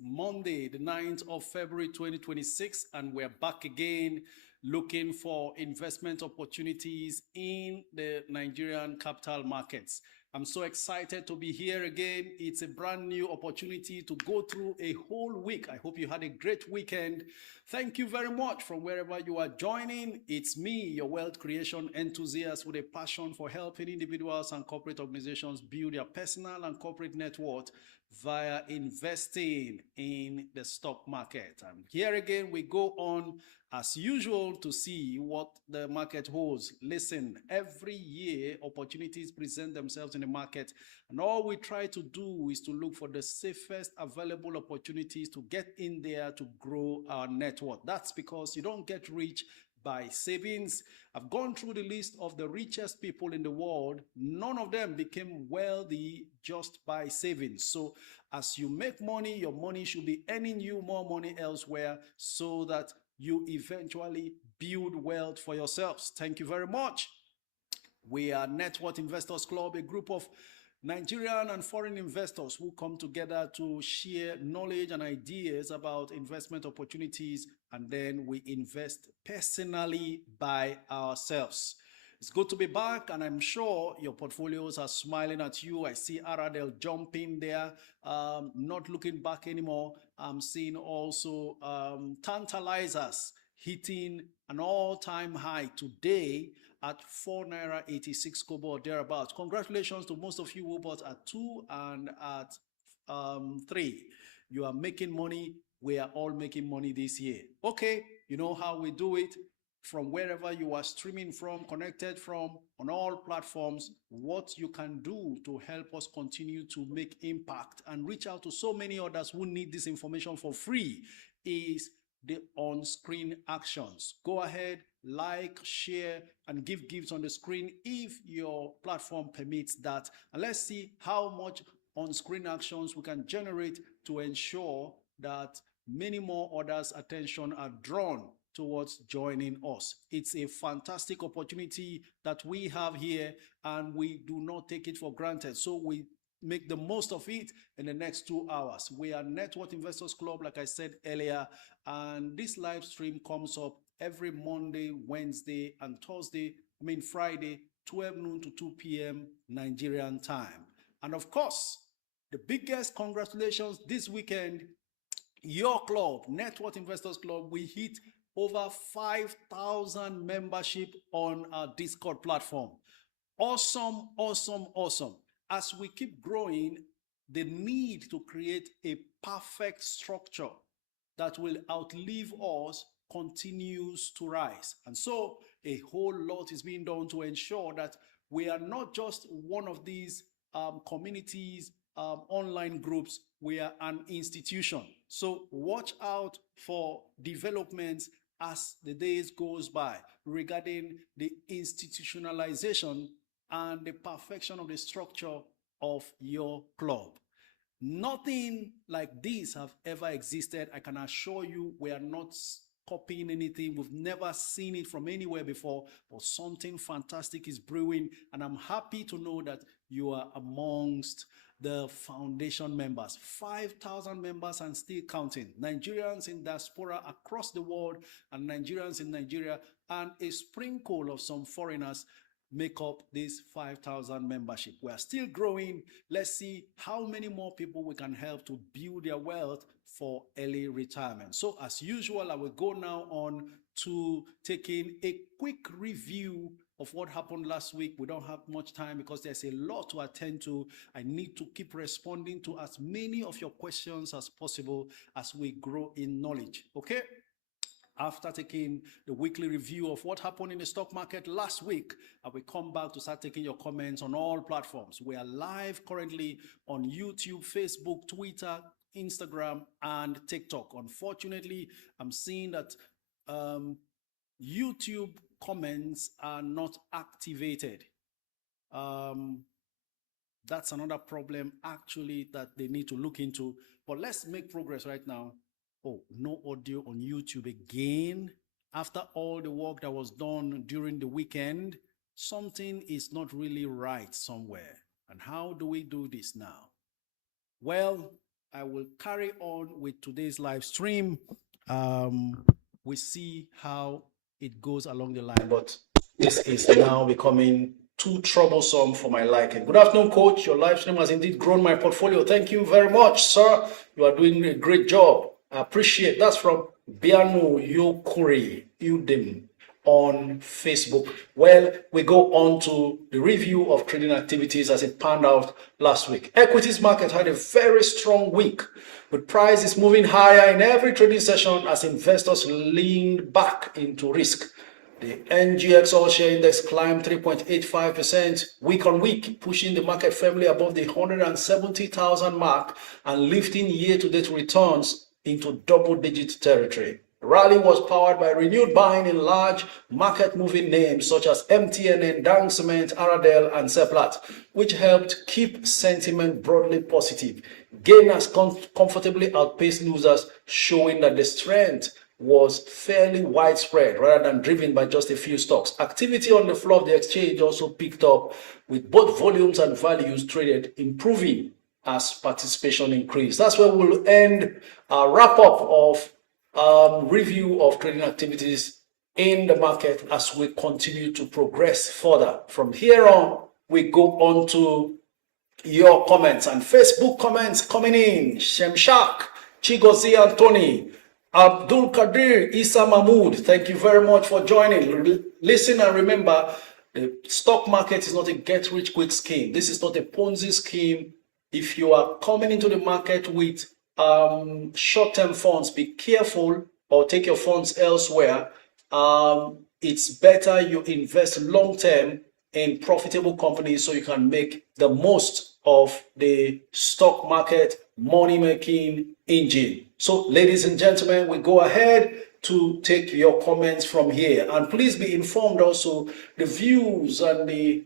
Monday, the 9th of February 2026, and we're back again looking for investment opportunities in the Nigerian capital markets. I'm so excited to be here again. It's a brand new opportunity to go through a whole week. I hope you had a great weekend. Thank you very much from wherever you are joining. It's me, your wealth creation enthusiast with a passion for helping individuals and corporate organizations build their personal and corporate net worth via investing in the stock market. And here again, we go on as usual to see what the market holds. Listen, every year opportunities present themselves in the market, and all we try to do is to look for the safest available opportunities to get in there to grow our net worth. That's because you don't get rich by savings. I've gone through the list of the richest people in the world. None of them became wealthy just by savings. So as you make money, your money should be earning you more money elsewhere so that you eventually build wealth for yourselves. Thank you very much. We are Net Worth Investors Club, a group of Nigerian and foreign investors who come together to share knowledge and ideas about investment opportunities, and then we invest personally by ourselves. It's good to be back, and I'm sure your portfolios are smiling at you. I see Aradel jumping there, not looking back anymore. I'm seeing also Tantalizers hitting an all-time high today at 4 naira 86 kobo or thereabouts. Congratulations to most of you who bought at 2 and at 3. You are making money. We are all making money this year. Okay, you know how we do it. From wherever you are streaming from, connected from, on all platforms, what you can do to help us continue to make impact and reach out to so many others who need this information for free is the on-screen actions. Go ahead, like, share, and give gifts on the screen if your platform permits that. And let's see how much on-screen actions we can generate to ensure that many more others' attention are drawn towards joining us. It's a fantastic opportunity that we have here, and we do not take it for granted. So we make the most of it in the next 2 hours. We are Net Worth Investors Club, like I said earlier, and this live stream comes up every Monday, Wednesday, and Friday, 12 noon to 2 p.m. Nigerian time. And of course, the biggest congratulations this weekend, your club, Net Worth Investors Club, we hit over 5,000 membership on our Discord platform. Awesome, awesome, awesome. As we keep growing, the need to create a perfect structure that will outlive us continues to rise. And so a whole lot is being done to ensure that we are not just one of these communities, online groups. We are an institution. So watch out for developments as the days goes by regarding the institutionalization and the perfection of the structure of your club. Nothing like this have ever existed. I can assure you we are not copying anything. We've never seen it from anywhere before, but something fantastic is brewing, and I'm happy to know that you are amongst the foundation members. 5,000 members and still counting. Nigerians in diaspora across the world and Nigerians in Nigeria, and a sprinkle of some foreigners make up this 5,000 membership. We are still growing. Let's see how many more people we can help to build their wealth for early retirement. So as usual, I will go now on to taking a quick review of what happened last week. We don't have much time because there's a lot to attend to. I need to keep responding to as many of your questions as possible as we grow in knowledge. Okay? After taking the weekly review of what happened in the stock market last week, I will come back to start taking your comments on all platforms. We are live currently on YouTube, Facebook, Twitter, Instagram, and TikTok. Unfortunately, I'm seeing that YouTube comments are not activated. That's another problem actually that they need to look into. But let's make progress right now. Oh, no audio on YouTube again. After all the work that was done during the weekend, something is not really right somewhere. And how do we do this now? Well, I will carry on with today's live stream. We see how it goes along the line, but this is now becoming too troublesome for my liking. Good afternoon, coach. Your live stream has indeed grown my portfolio. Thank you very much, sir. You are doing a great job. I appreciate. That's from Biano Yokuri Udim on Facebook. Well, we go on to the review of trading activities as it panned out last week. Equities market had a very strong week, with prices moving higher in every trading session as investors leaned back into risk. The NGX All-Share Index climbed 3.85% week on week, pushing the market firmly above the 170,000 mark and lifting year-to-date returns into double-digit territory. The rally was powered by renewed buying in large market-moving names such as MTN, Dang Cement, Aradel, and Seplat, which helped keep sentiment broadly positive. Gainers comfortably outpaced losers, showing that the strength was fairly widespread rather than driven by just a few stocks. Activity on the floor of the exchange also picked up, with both volumes and values traded improving as participation increased. That's where we'll end our wrap-up of review of trading activities in the market as we continue to progress further. From here on, we go on to your comments and Facebook comments coming in. Shemshak, Chigozi Anthony, Abdul Kadir, Isa Mahmood, thank you very much for joining. Listen and remember, the stock market is not a get-rich-quick scheme. This is not a Ponzi scheme. If you are coming into the market with short-term funds, be careful or take your funds elsewhere. It's better you invest long-term in profitable companies so you can make the most of the stock market money-making engine. So, ladies and gentlemen, we go ahead to take your comments from here. And please be informed also, the views and the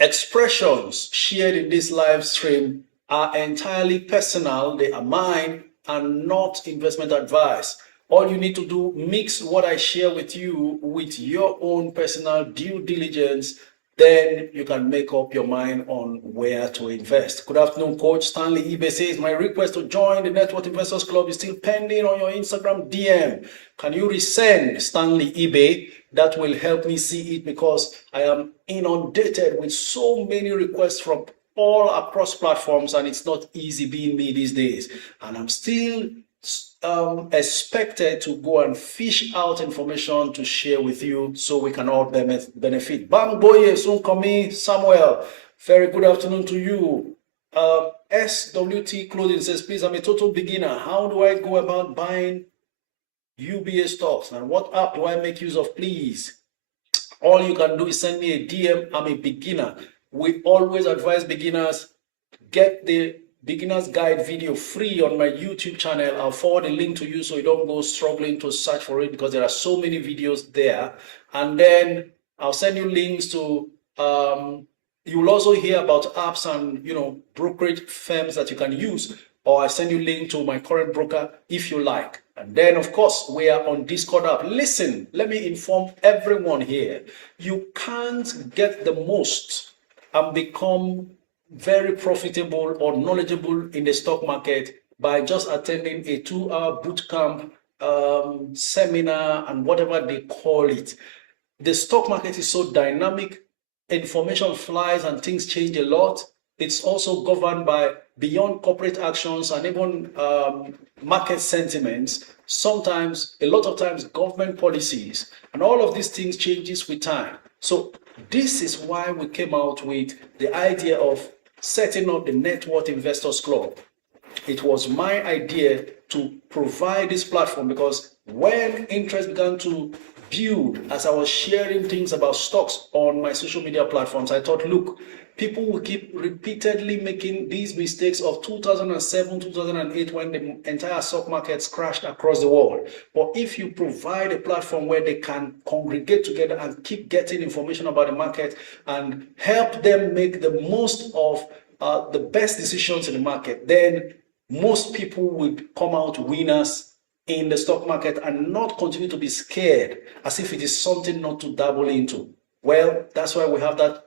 expressions shared in this live stream are entirely personal. They are mine and not investment advice. All you need to do, mix what I share with you with your own personal due diligence, then you can make up your mind on where to invest. Good afternoon, Coach. Stanley Ibe says, my request to join the Network Investors Club is still pending on your Instagram DM. Can you resend, Stanley Ibe? That will help me see it because I am inundated with so many requests from all across platforms, and it's not easy being me these days. And I'm still expected to go and fish out information to share with you so we can all benefit. Bang Boye, Sunkomi, Samuel, very good afternoon to you. SWT Clothing says, please, I'm a total beginner. How do I go about buying UBA stocks? And what app do I make use of, please? All you can do is send me a DM. I'm a beginner. We always advise beginners, get the beginner's guide video free on my YouTube channel. I'll forward a link to you so you don't go struggling to search for it because there are so many videos there. And then I'll send you links to, you will also hear about apps and, brokerage firms that you can use, or I send you link to my current broker if you like. And then, of course, we are on Discord app. Listen, let me inform everyone here. You can't get the most and become very profitable or knowledgeable in the stock market by just attending a 2-hour bootcamp seminar and whatever they call it. The stock market is so dynamic, information flies and things change a lot. It's also governed by beyond corporate actions and even market sentiments, sometimes, a lot of times, government policies, and all of these things changes with time. So this is why we came out with the idea of setting up the Network Investors Club. It was my idea to provide this platform because when interest began to build as I was sharing things about stocks on my social media platforms, I thought, look, people will keep repeatedly making these mistakes of 2007, 2008, when the entire stock markets crashed across the world. But if you provide a platform where they can congregate together and keep getting information about the market and help them make the most of the best decisions in the market, then most people will come out winners in the stock market and not continue to be scared as if it is something not to dabble into. Well, that's why we have that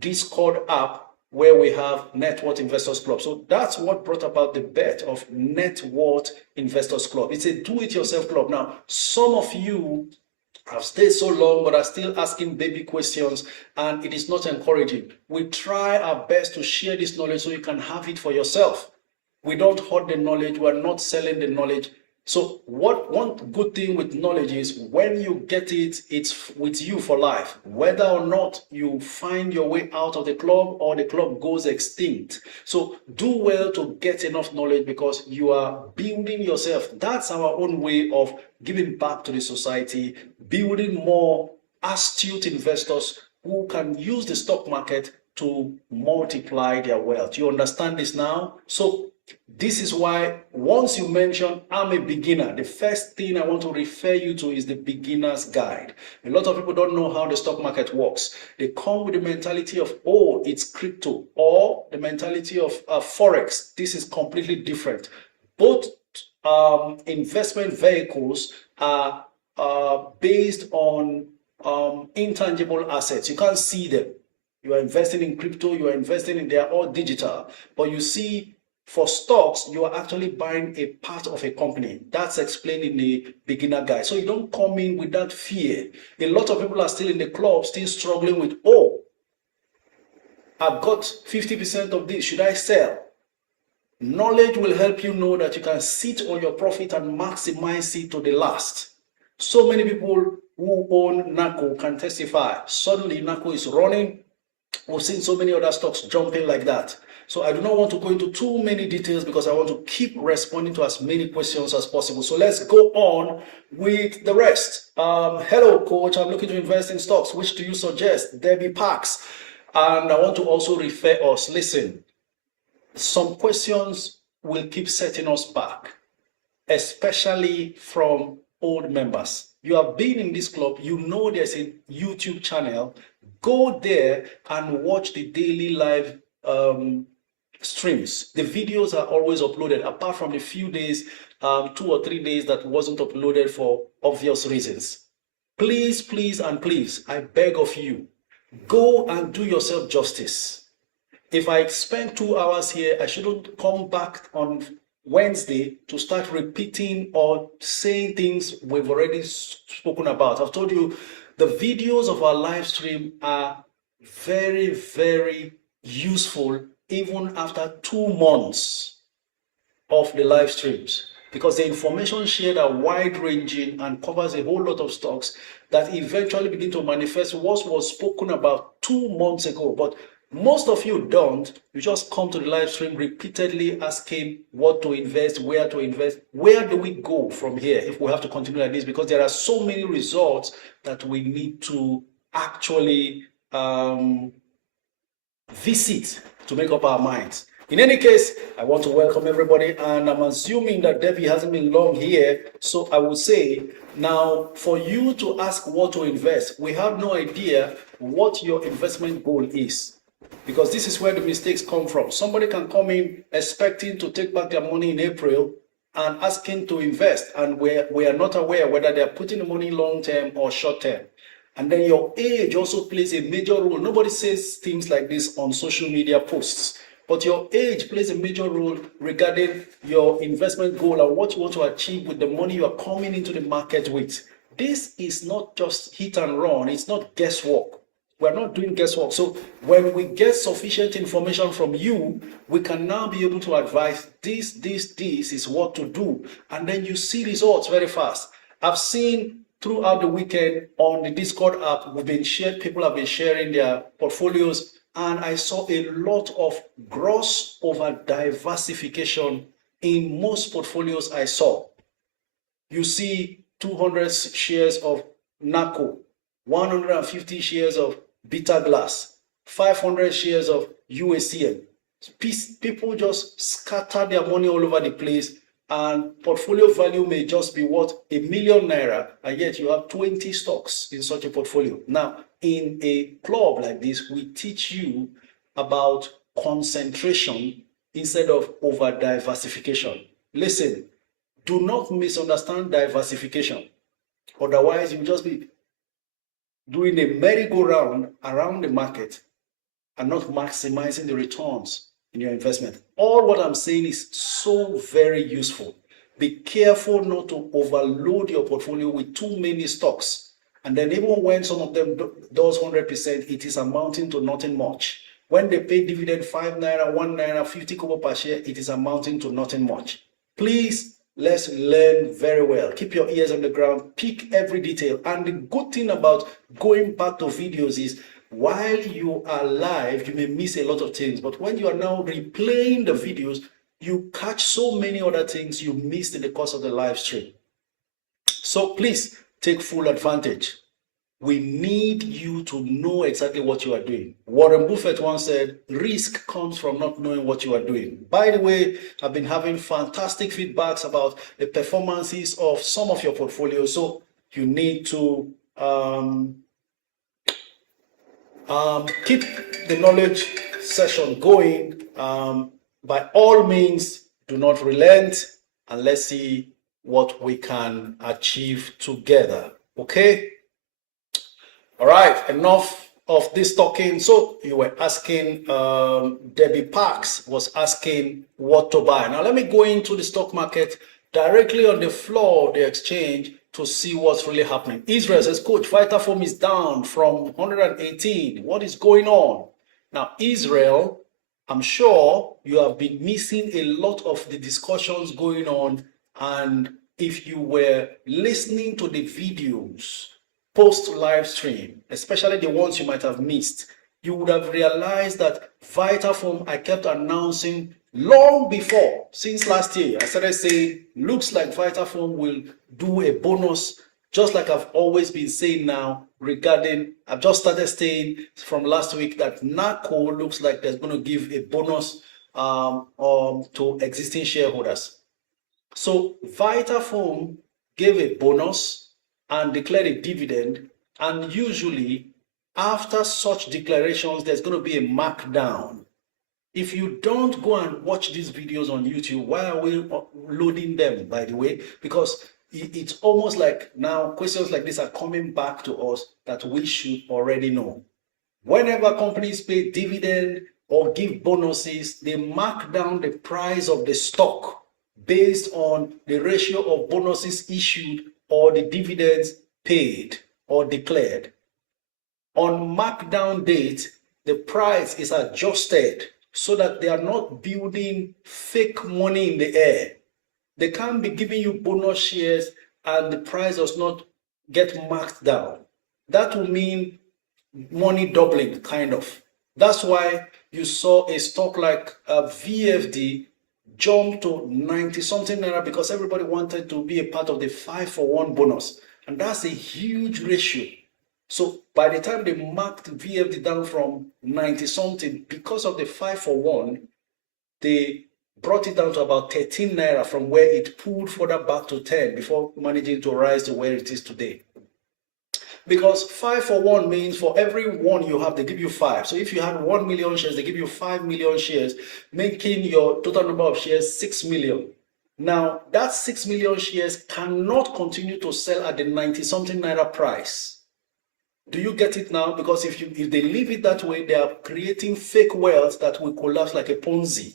Discord app where we have Net Worth Investors Club. So that's what brought about the birth of Net Worth Investors Club. It's a do-it-yourself club. Now, some of you have stayed so long but are still asking baby questions, and it is not encouraging. We try our best to share this knowledge so you can have it for yourself. We don't hoard the knowledge. We are not selling the knowledge. So one good thing with knowledge is when you get it, it's with you for life. Whether or not you find your way out of the club or the club goes extinct. So do well to get enough knowledge because you are building yourself. That's our own way of giving back to the society, building more astute investors who can use the stock market to multiply their wealth. You understand this now? So this is why once you mention I'm a beginner, the first thing I want to refer you to is the beginner's guide. A lot of people don't know how the stock market works. They come with the mentality of, oh, it's crypto, or the mentality of Forex. This is completely different. Both investment vehicles are based on intangible assets. You can't see them. You are investing in crypto, you are investing in, they are all digital. But you see, for stocks, you are actually buying a part of a company. That's explained in the beginner guide. So you don't come in with that fear. A lot of people are still in the club, still struggling with, oh, I've got 50% of this. Should I sell? Knowledge will help you know that you can sit on your profit and maximize it to the last. So many people who own NACO can testify. Suddenly, NACO is running. We've seen so many other stocks jumping like that. So I do not want to go into too many details because I want to keep responding to as many questions as possible. So let's go on with the rest. Hello, coach. I'm looking to invest in stocks. Which do you suggest? Debbie Parks. And I want to also refer us. Listen, some questions will keep setting us back, especially from old members. You have been in this club. You know there's a YouTube channel. Go there and watch the daily live streams. The videos are always uploaded, apart from the few days, 2 or 3 days that wasn't uploaded for obvious reasons. Please, please, and please, I beg of you, go and do yourself justice. If I spend 2 hours here, I shouldn't come back on Wednesday to start repeating or saying things we've already spoken about. I've told you, the videos of our live stream are very, very useful even after 2 months of the live streams, because the information shared are wide-ranging and covers a whole lot of stocks that eventually begin to manifest what was spoken about 2 months ago. But most of you don't. You just come to the live stream repeatedly asking what to invest, where to invest. Where do we go from here if we have to continue like this? Because there are so many results that we need to actually visit to make up our minds. In any case, I want to welcome everybody, and I'm assuming that Debbie hasn't been long here, so I will say, now for you to ask what to invest, we have no idea what your investment goal is, because this is where the mistakes come from. Somebody can come in expecting to take back their money in April and asking to invest, and we are not aware whether they're putting the money long term or short term. And then your age also plays a major role. Nobody says things like this on social media posts, but your age plays a major role regarding your investment goal and what you want to achieve with the money you are coming into the market with. This is not just hit and run. It's not guesswork. We're not doing guesswork. So when we get sufficient information from you, we can now be able to advise this is what to do. And then you see results very fast. I've seen throughout the weekend on the Discord app, people have been sharing their portfolios, and I saw a lot of gross over diversification in most portfolios I saw. You see 200 shares of NACO, 150 shares of Beta Glass, 500 shares of UACM. People just scatter their money all over the place, and portfolio value may just be what, ₦1 million, and yet you have 20 stocks in such a portfolio. Now, in a club like this, we teach you about concentration instead of over diversification. Listen, do not misunderstand diversification. Otherwise, you'll just be doing a merry-go-round around the market, and not maximizing the returns in your investment. All what I'm saying is so very useful. Be careful not to overload your portfolio with too many stocks. And then even when some of them does 100%, it is amounting to nothing much. When they pay dividend 5 naira, 1 naira, 50 kobo per share, it is amounting to nothing much. Please, let's learn very well. Keep your ears on the ground, pick every detail. And the good thing about going back to videos is while you are live, you may miss a lot of things. But when you are now replaying the videos, you catch so many other things you missed in the course of the live stream. So please take full advantage. We need you to know exactly what you are doing. Warren Buffett once said, risk comes from not knowing what you are doing. By the way, I've been having fantastic feedbacks about the performances of some of your portfolios. So you need to keep the knowledge session going. By all means, do not relent, and let's see what we can achieve together. Okay? All right, enough of this talking. So you were asking, Debbie Parks was asking what to buy. Now let me go into the stock market directly on the floor of the exchange to see what's really happening. Israel says, Coach, Vitafoam is down from 118. What is going on? Now, Israel, I'm sure you have been missing a lot of the discussions going on. And if you were listening to the videos post live stream, especially the ones you might have missed, you would have realized that Vitafoam, I kept announcing long before, since last year, I started saying, looks like Vitafoam will do a bonus, just like I've always been saying now regarding, I've just started saying from last week that NACO looks like there's going to give a bonus to existing shareholders. So Vitafoam gave a bonus and declared a dividend, and usually after such declarations, there's going to be a markdown. If you don't go and watch these videos on YouTube, why are we loading them, by the way? Because it's almost like now questions like this are coming back to us that we should already know. Whenever companies pay dividend or give bonuses, they mark down the price of the stock based on the ratio of bonuses issued or the dividends paid or declared. On markdown date, the price is adjusted so that they are not building fake money in the air. They can't be giving you bonus shares and the price does not get marked down. That will mean money doubling, kind of. That's why you saw a stock like VFD jump to 90-something naira because everybody wanted to be a part of the 5-for-1 bonus. And that's a huge ratio. So by the time they marked VFD down from 90-something, because of the 5-for-1, they brought it down to about 13 naira from where it pulled further back to 10 before managing to rise to where it is today. Because 5-for-1 means for every one you have, they give you 5. So if you had 1 million shares, they give you 5 million shares, making your total number of shares 6 million. Now, that 6 million shares cannot continue to sell at the 90-something naira price. Do you get it now? Because if they leave it that way, they are creating fake wealth that will collapse like a Ponzi.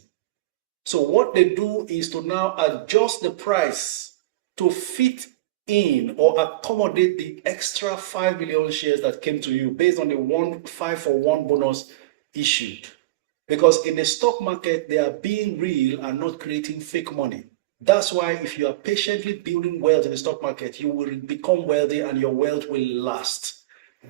So what they do is to now adjust the price to fit in or accommodate the extra 5 million shares that came to you based on the 5-for-1 bonus issued. Because in the stock market, they are being real and not creating fake money. That's why if you are patiently building wealth in the stock market, you will become wealthy and your wealth will last.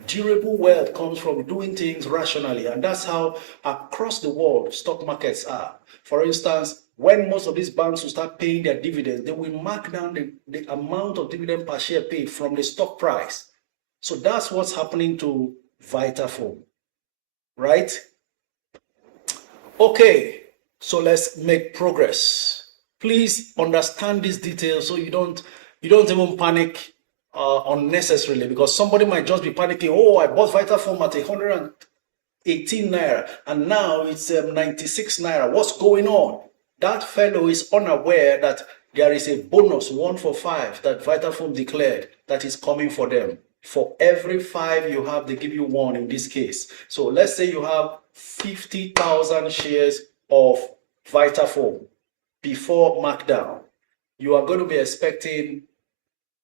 Durable wealth comes from doing things rationally, and that's how across the world stock markets are. For instance, when most of these banks will start paying their dividends, they will mark down the amount of dividend per share paid from the stock price. So that's what's happening to Vitafoam, right? Okay, so let's make progress. Please understand these details so you don't even panic unnecessarily, because somebody might just be panicking. Oh, I bought Vitafoam at 118 naira and now it's 96 naira. What's going on? That fellow is unaware that there is a bonus 1 for 5 that Vitafoam declared that is coming for them. For every 5 you have, they give you 1 in this case. So let's say you have 50,000 shares of Vitafoam before markdown. You are going to be expecting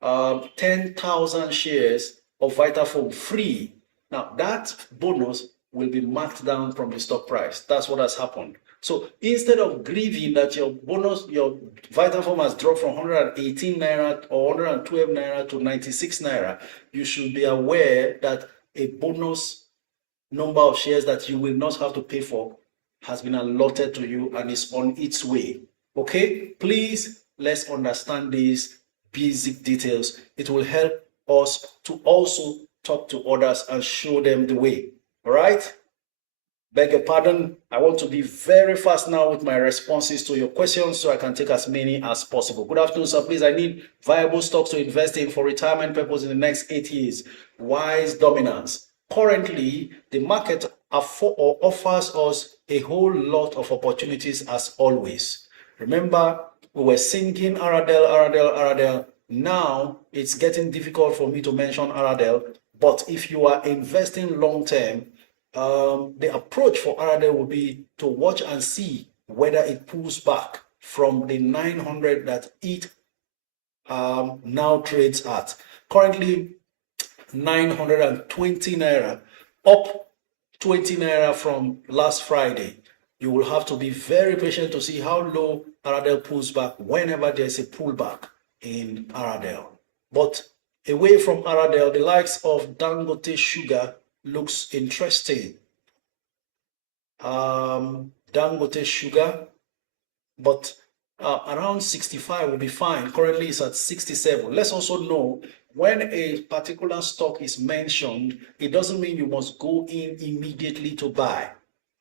10,000 shares of Vitafoam free. Now that bonus will be marked down from the stock price. That's what has happened. So instead of grieving that your bonus, your Vitafoam has dropped from 118 naira or 112 naira to 96 naira, you should be aware that a bonus number of shares that you will not have to pay for has been allotted to you and is on its way. Okay, please let's understand these basic details. It will help us to also talk to others and show them the way. All right. Beg your pardon. I want to be very fast now with my responses to your questions so I can take as many as possible. Good afternoon, sir. Please, I need viable stocks to invest in for retirement purpose in the next 8 years. Wise dominance. Currently, the market offers us a whole lot of opportunities as always. Remember, we were singing Aradel. Now, it's getting difficult for me to mention Aradel, but if you are investing long term, the approach for Aradel will be to watch and see whether it pulls back from the 900 that it now trades at. Currently, 920 naira, up 20 naira from last Friday. You will have to be very patient to see how low Aradel pulls back whenever there's a pullback in Aradel. But away from Aradel, the likes of Dangote Sugar looks interesting. Dangote Sugar, but around 65 will be fine. Currently it's at 67. Let's also know when a particular stock is mentioned, it doesn't mean you must go in immediately to buy.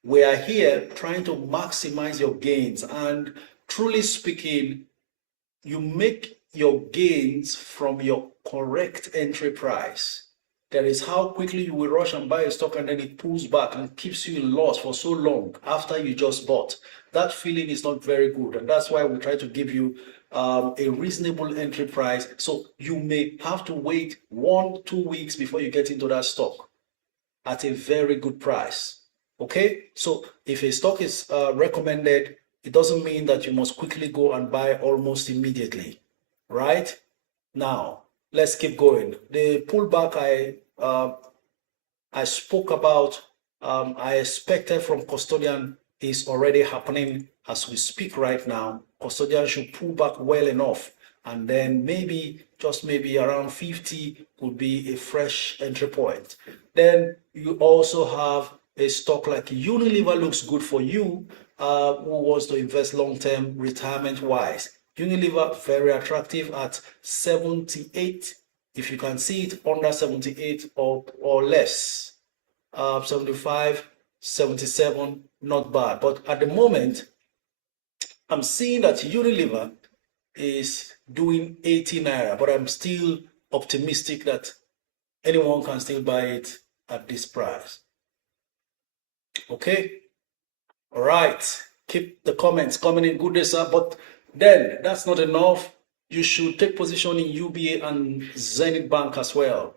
We are here trying to maximize your gains, and truly speaking, you make your gains from your correct entry price. That is how quickly you will rush and buy a stock and then it pulls back and keeps you in loss for so long after you just bought. That feeling is not very good, and that's why we try to give you a reasonable entry price. So you may have to wait 1-2 weeks before you get into that stock at a very good price. Okay, so if a stock is recommended, it doesn't mean that you must quickly go and buy almost immediately, right? Now, let's keep going. The pullback I spoke about, I expected from custodian is already happening as we speak right now. Custodian should pull back well enough, and then maybe, just maybe around 50 would be a fresh entry point. Then you also have a stock like Unilever looks good for you who wants to invest long-term retirement-wise. Unilever, very attractive at 78. If you can see it under 78 or less, 75, 77, not bad. But at the moment, I'm seeing that Unilever is doing 80 naira, but I'm still optimistic that anyone can still buy it at this price. Okay? All right. Keep the comments coming in. Good day, sir. But then that's not enough. You should take position in UBA and Zenith Bank as well.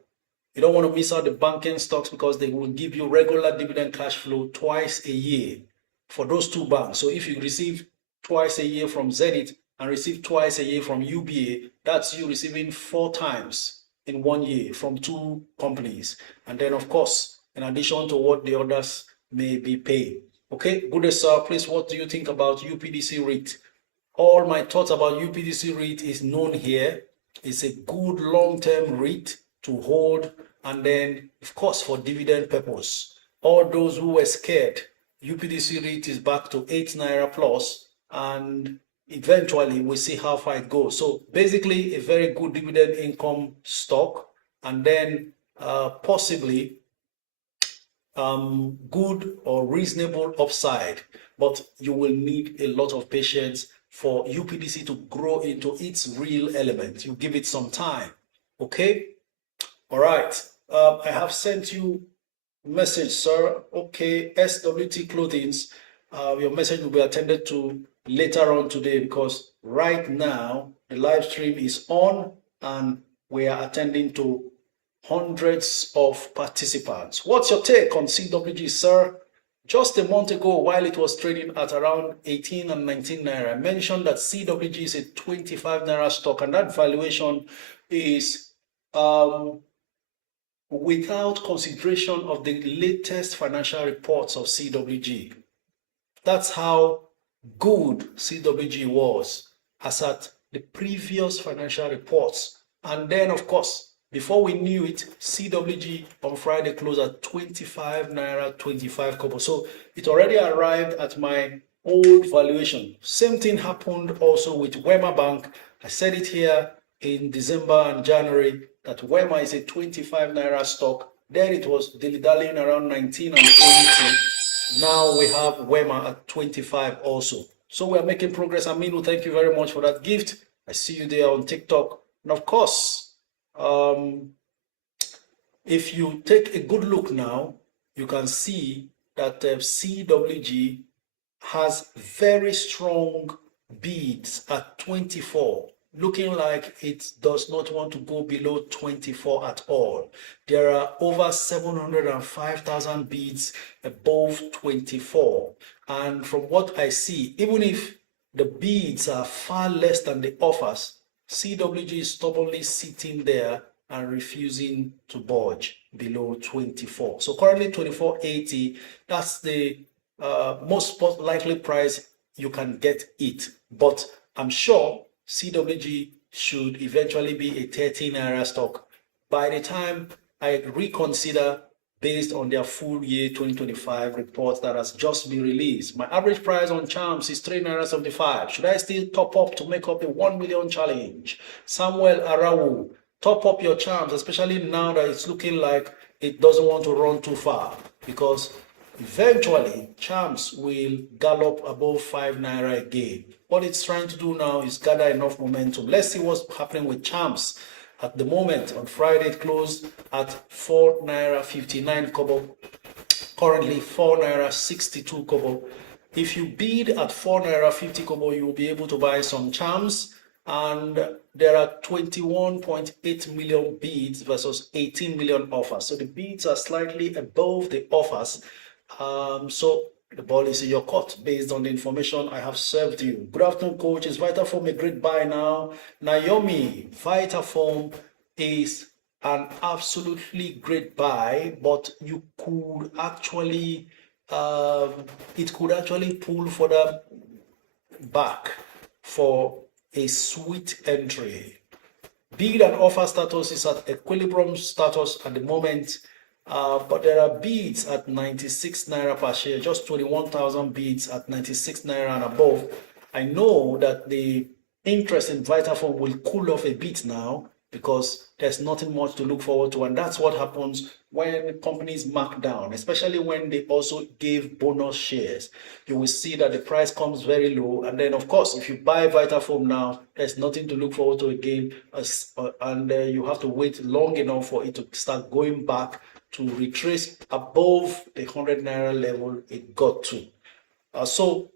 You don't want to miss out the banking stocks because they will give you regular dividend cash flow twice a year for those two banks. So if you receive twice a year from Zenith and receive twice a year from UBA, that's you receiving 4 times in 1 year from 2 companies. And then, of course, in addition to what the others may be paying. Okay, good day, sir. Please, what do you think about UPDC REIT? All my thoughts about UPDC REIT is known here. It's a good long-term REIT to hold, and then, of course, for dividend purpose. All those who were scared, UPDC REIT is back to 8 naira plus, and eventually we'll see how far it goes. So basically, a very good dividend income stock, and then possibly good or reasonable upside, but you will need a lot of patience for UPDC to grow into its real element. You give it some time. Okay? All right. I have sent you a message, sir. Okay, SWT Clothings. Your message will be attended to later on today because right now the live stream is on and we are attending to hundreds of participants. What's your take on CWG, sir? Just a month ago, while it was trading at around 18 and 19 naira, I mentioned that CWG is a 25 naira stock, and that valuation is without consideration of the latest financial reports of CWG. That's how good CWG was as at the previous financial reports. And then, of course, before we knew it, CWG on Friday closed at 25 naira 25 kobo. So it already arrived at my old valuation. Same thing happened also with Wema Bank. I said it here in December and January that Wema is a 25 naira stock. Then it was dilly-dallying around 19 and 20. Now we have Wema at 25 also. So we are making progress. Aminu, thank you very much for that gift. I see you there on TikTok. And of course, if you take a good look now, you can see that CWG has very strong bids at 24, looking like it does not want to go below 24 at all. There are over 705,000 bids above 24. And from what I see, even if the bids are far less than the offers, CWG is stubbornly sitting there and refusing to budge below 24. So currently 24.80, that's the most likely price you can get it. But I'm sure CWG should eventually be a 13 naira stock by the time I reconsider based on their full year 2025 report that has just been released. My average price on Charms is 3 naira 75. Should I still top up to make up a 1 million challenge? Samuel Arawu, top up your Charms, especially now that it's looking like it doesn't want to run too far, because eventually Charms will gallop above 5 naira again. What it's trying to do now is gather enough momentum. Let's see what's happening with Charms. At the moment, on Friday, it closed at 4 naira 59 kobo. Currently, 4 naira 62 kobo. If you bid at 4 naira 50 kobo, you will be able to buy some Charms. And there are 21.8 million bids versus 18 million offers. So the bids are slightly above the offers. So the ball is in your court based on the information I have served you. Good afternoon, coach. Is Vitafoam a great buy now? Naomi, Vitafoam is an absolutely great buy, but you could actually, it could actually pull further back for a sweet entry. Bid and offer status is at equilibrium status at the moment. But there are bids at 96 naira per share, just 21,000 bids at 96 naira and above. I know that the interest in Vitafoam will cool off a bit now because there's nothing much to look forward to. And that's what happens when companies mark down, especially when they also gave bonus shares. You will see that the price comes very low. And then, of course, if you buy Vitafoam now, there's nothing to look forward to again. And you have to wait long enough for it to start going back to retrace above the 100 naira level it got to. So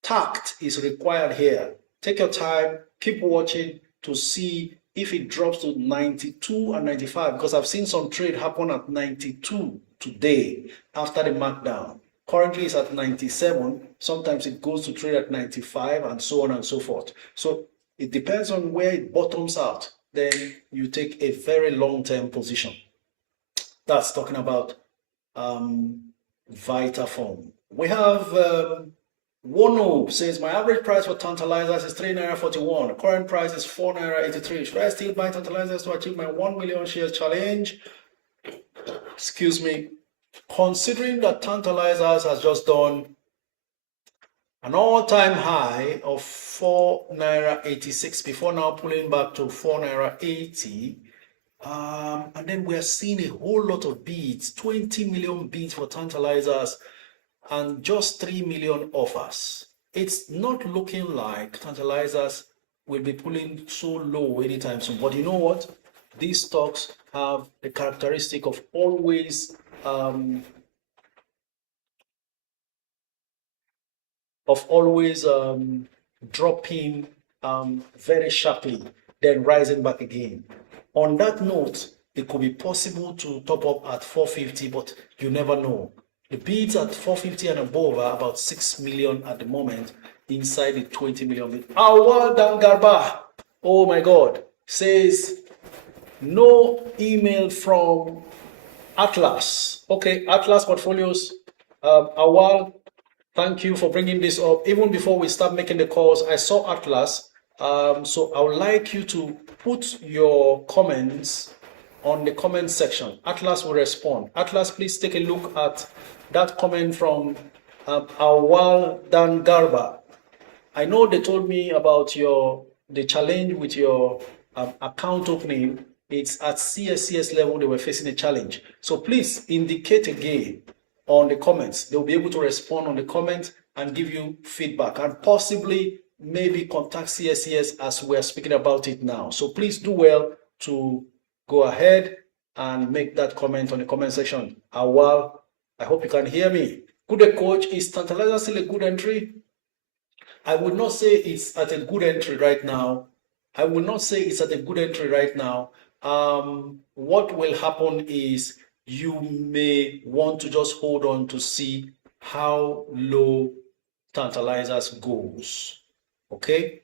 tact is required here. Take your time, keep watching to see if it drops to 92 and 95, because I've seen some trade happen at 92 today after the markdown. Currently it's at 97. Sometimes it goes to trade at 95 and so on and so forth. So it depends on where it bottoms out. Then you take a very long-term position. That's talking about Vitafoam. We have Wono says, my average price for tantalizers is 3 naira 41. The current price is 4 naira 83. Should I still buy tantalizers to achieve my 1 million shares challenge? Excuse me. Considering that tantalizers has just done an all-time high of 4 naira 86 before now pulling back to 4 naira 80. And then we are seeing a whole lot of bids, 20 million bids for tantalizers and just 3 million offers. It's not looking like tantalizers will be pulling so low anytime soon. But you know what? These stocks have the characteristic of always dropping very sharply, then rising back again. On that note, it could be possible to top up at 450, but you never know. The bids at 450 and above are about 6 million at the moment inside the 20 million bid. Awal Dangarba, oh my God, says no email from Atlas. Okay, Atlas Portfolios. Awal, thank you for bringing this up. Even before we start making the calls, I saw Atlas. So I would like you to put your comments on the comment section. Atlas will respond. Atlas, please take a look at that comment from Awal Dangarba. I know they told me about the challenge with your account opening. It's at CSCS level they were facing a challenge. So please indicate again on the comments. They'll be able to respond on the comment and give you feedback and possibly maybe contact CSCS as we're speaking about it now. So please do well to go ahead and make that comment on the comment section. Awal, I hope you can hear me. Good day, coach. Is Tantalizer still a good entry? I would not say it's at a good entry right now. What will happen is you may want to just hold on to see how low Tantalizers goes. Okay?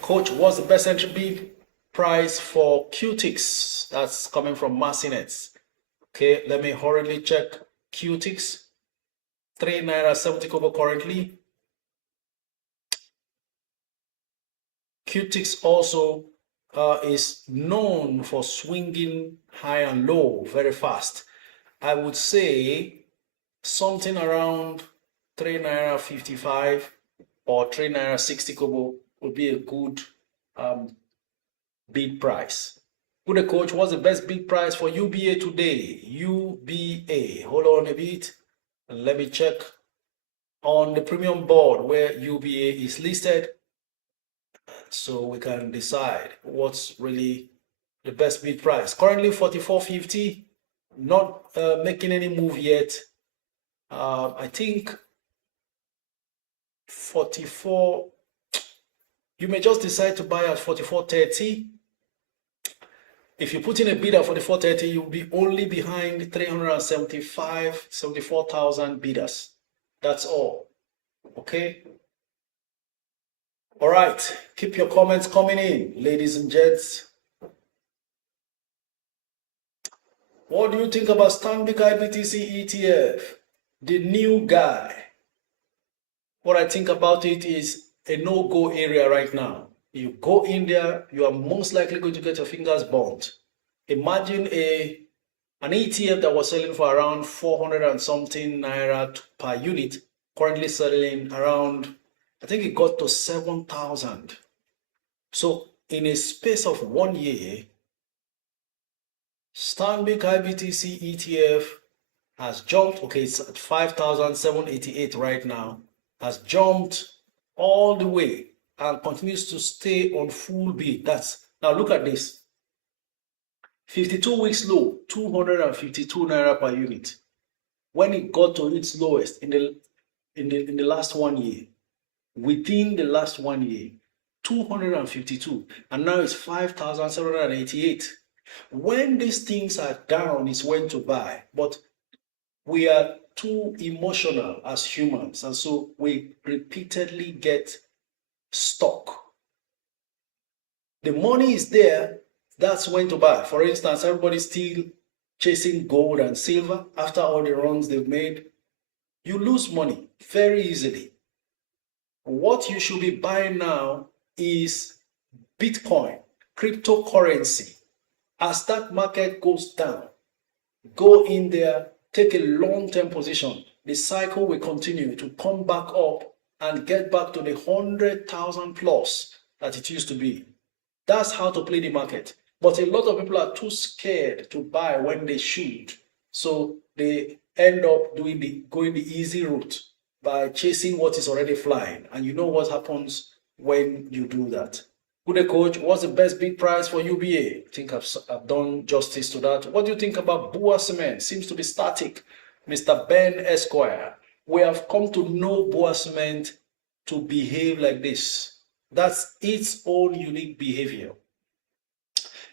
Coach, what's the best entry bid price for QTix? That's coming from Marcinets. Okay, let me hurriedly check QTix. 3 naira 70 kobo currently. QTix also is known for swinging high and low very fast. I would say something around 3 naira 55 or 3 naira 60 kobo would be a good bid price. Good coach, what's the best bid price for UBA today? UBA, hold on a bit. Let me check on the premium board where UBA is listed so we can decide what's really the best bid price. Currently 44.50, not making any move yet. I think 44, you may just decide to buy at 44.30. If you put in a bid at 44.30, you'll be only behind 74,000 bidders. That's all. Okay? All right. Keep your comments coming in, ladies and gents. What do you think about Stanbic IBTC ETF? The new guy. What I think about it is a no-go area right now. You go in there, you are most likely going to get your fingers burnt. Imagine an ETF that was selling for around 400 and something naira per unit, currently selling around, I think it got to 7,000. So in a space of 1 year, Stanbic IBTC ETF has jumped. Okay, it's at 5,788 right now, has jumped all the way and continues to stay on full bid. Now look at this. 52 weeks low, 252 naira per unit. When it got to its lowest in the last 1 year, within the last 1 year, 252, and now it's 5,788. When these things are down, it's when to buy. But we are too emotional as humans, and so we repeatedly get stuck. The money is there, that's when to buy. For instance, everybody's still chasing gold and silver after all the runs they've made. You lose money very easily. What you should be buying now is Bitcoin, cryptocurrency. As that market goes down, go in there, take a long-term position. The cycle will continue to come back up and get back to the 100,000 plus that it used to be. That's how to play the market. But a lot of people are too scared to buy when they should. So they end up going the easy route by chasing what is already flying. And you know what happens when you do that. Good day, coach. What's the best bid price for UBA? I think I've done justice to that. What do you think about Bua Cement? Seems to be static. Mr. Ben Esquire. We have come to know Bua Cement to behave like this. That's its own unique behavior.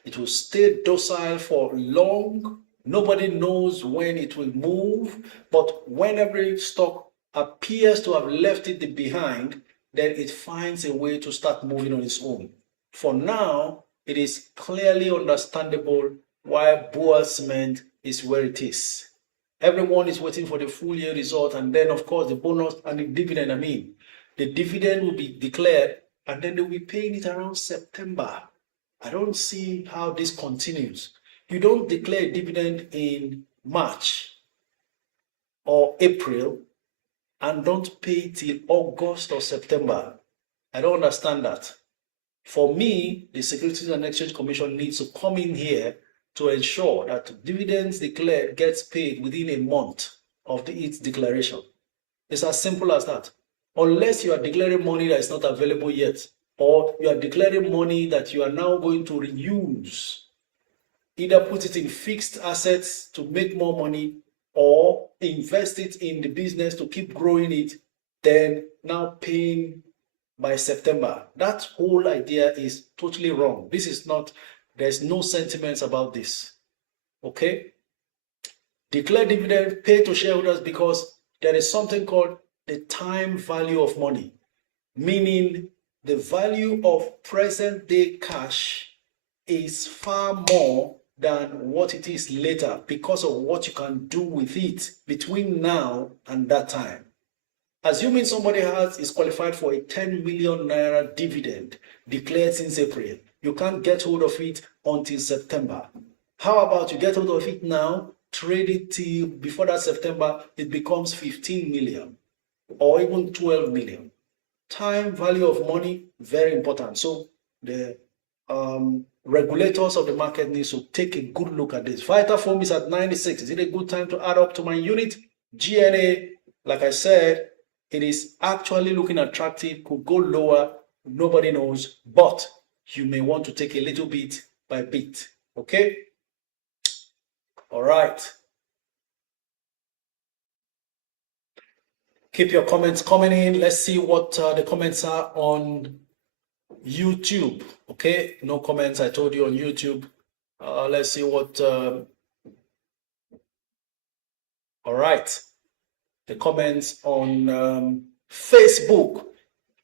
It will stay docile for long. Nobody knows when it will move, but when every stock appears to have left it behind, then it finds a way to start moving on its own. For now, it is clearly understandable why Boa Cement is where it is. Everyone is waiting for the full year result, and then, of course, the bonus and the dividend. The dividend will be declared, and then they'll be paying it around September. I don't see how this continues. You don't declare a dividend in March or April and don't pay till August or September. I don't understand that. For me, the Securities and Exchange Commission needs to come in here to ensure that dividends declared gets paid within a month of its declaration. It's as simple as that. Unless you are declaring money that is not available yet, or you are declaring money that you are now going to reuse, either put it in fixed assets to make more money or invest it in the business to keep growing it, then now paying by September. That whole idea is totally wrong. This is not, there's no sentiments about this. Okay? Declare dividend, pay to shareholders, because there is something called the time value of money, meaning the value of present day cash is far more than what it is later because of what you can do with it between now and that time. Assuming somebody is qualified for a 10 million naira dividend declared since April, you can't get hold of it until September. How about you get hold of it now, trade it till before that September, it becomes 15 million or even 12 million. Time value of money, very important. So the regulators of the market need to take a good look at this. Vitafoam is at 96. Is it a good time to add up to my unit? GNA, like I said, it is actually looking attractive, could go lower, nobody knows, but you may want to take a little bit by bit, okay? All right. Keep your comments coming in. Let's see what the comments are on YouTube, okay? No comments, I told you, on YouTube. Let's see what... all right. The comments on Facebook.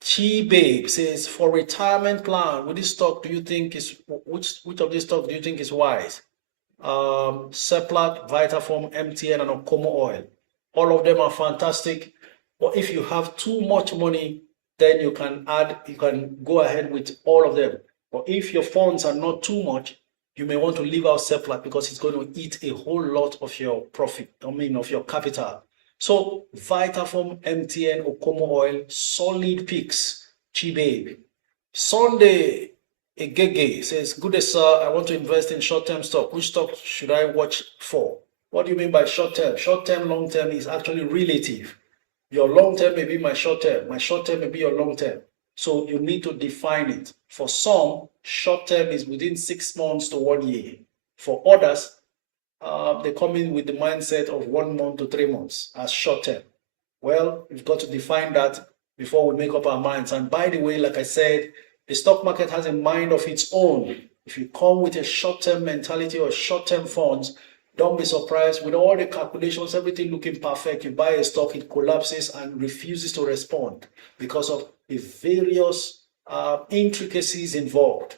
Chi Babe says, for retirement plan, which stock do you think is, which of these stocks do you think is wise? Seplat, Vitafoam, MTN, and Okomo Oil. All of them are fantastic. But if you have too much money, then you can go ahead with all of them. But if your funds are not too much, you may want to leave out Seplat because it's going to eat a whole lot of your profit, of your capital. So Vitafoam, MTN, Okomo Oil, solid picks. Chibabe. Sunday, Egege says, good day, sir. I want to invest in short-term stock. Which stock should I watch for? What do you mean by short-term? Short-term, long-term is actually relative. Your long-term may be my short-term. My short-term may be your long-term. So you need to define it. For some, short-term is within 6 months to 1 year. For others, they come in with the mindset of 1 month to 3 months as short-term. Well, we've got to define that before we make up our minds. And by the way, like I said, the stock market has a mind of its own. If you come with a short-term mentality or short-term funds, don't be surprised with all the calculations, everything looking perfect. You buy a stock, it collapses and refuses to respond because of the various intricacies involved.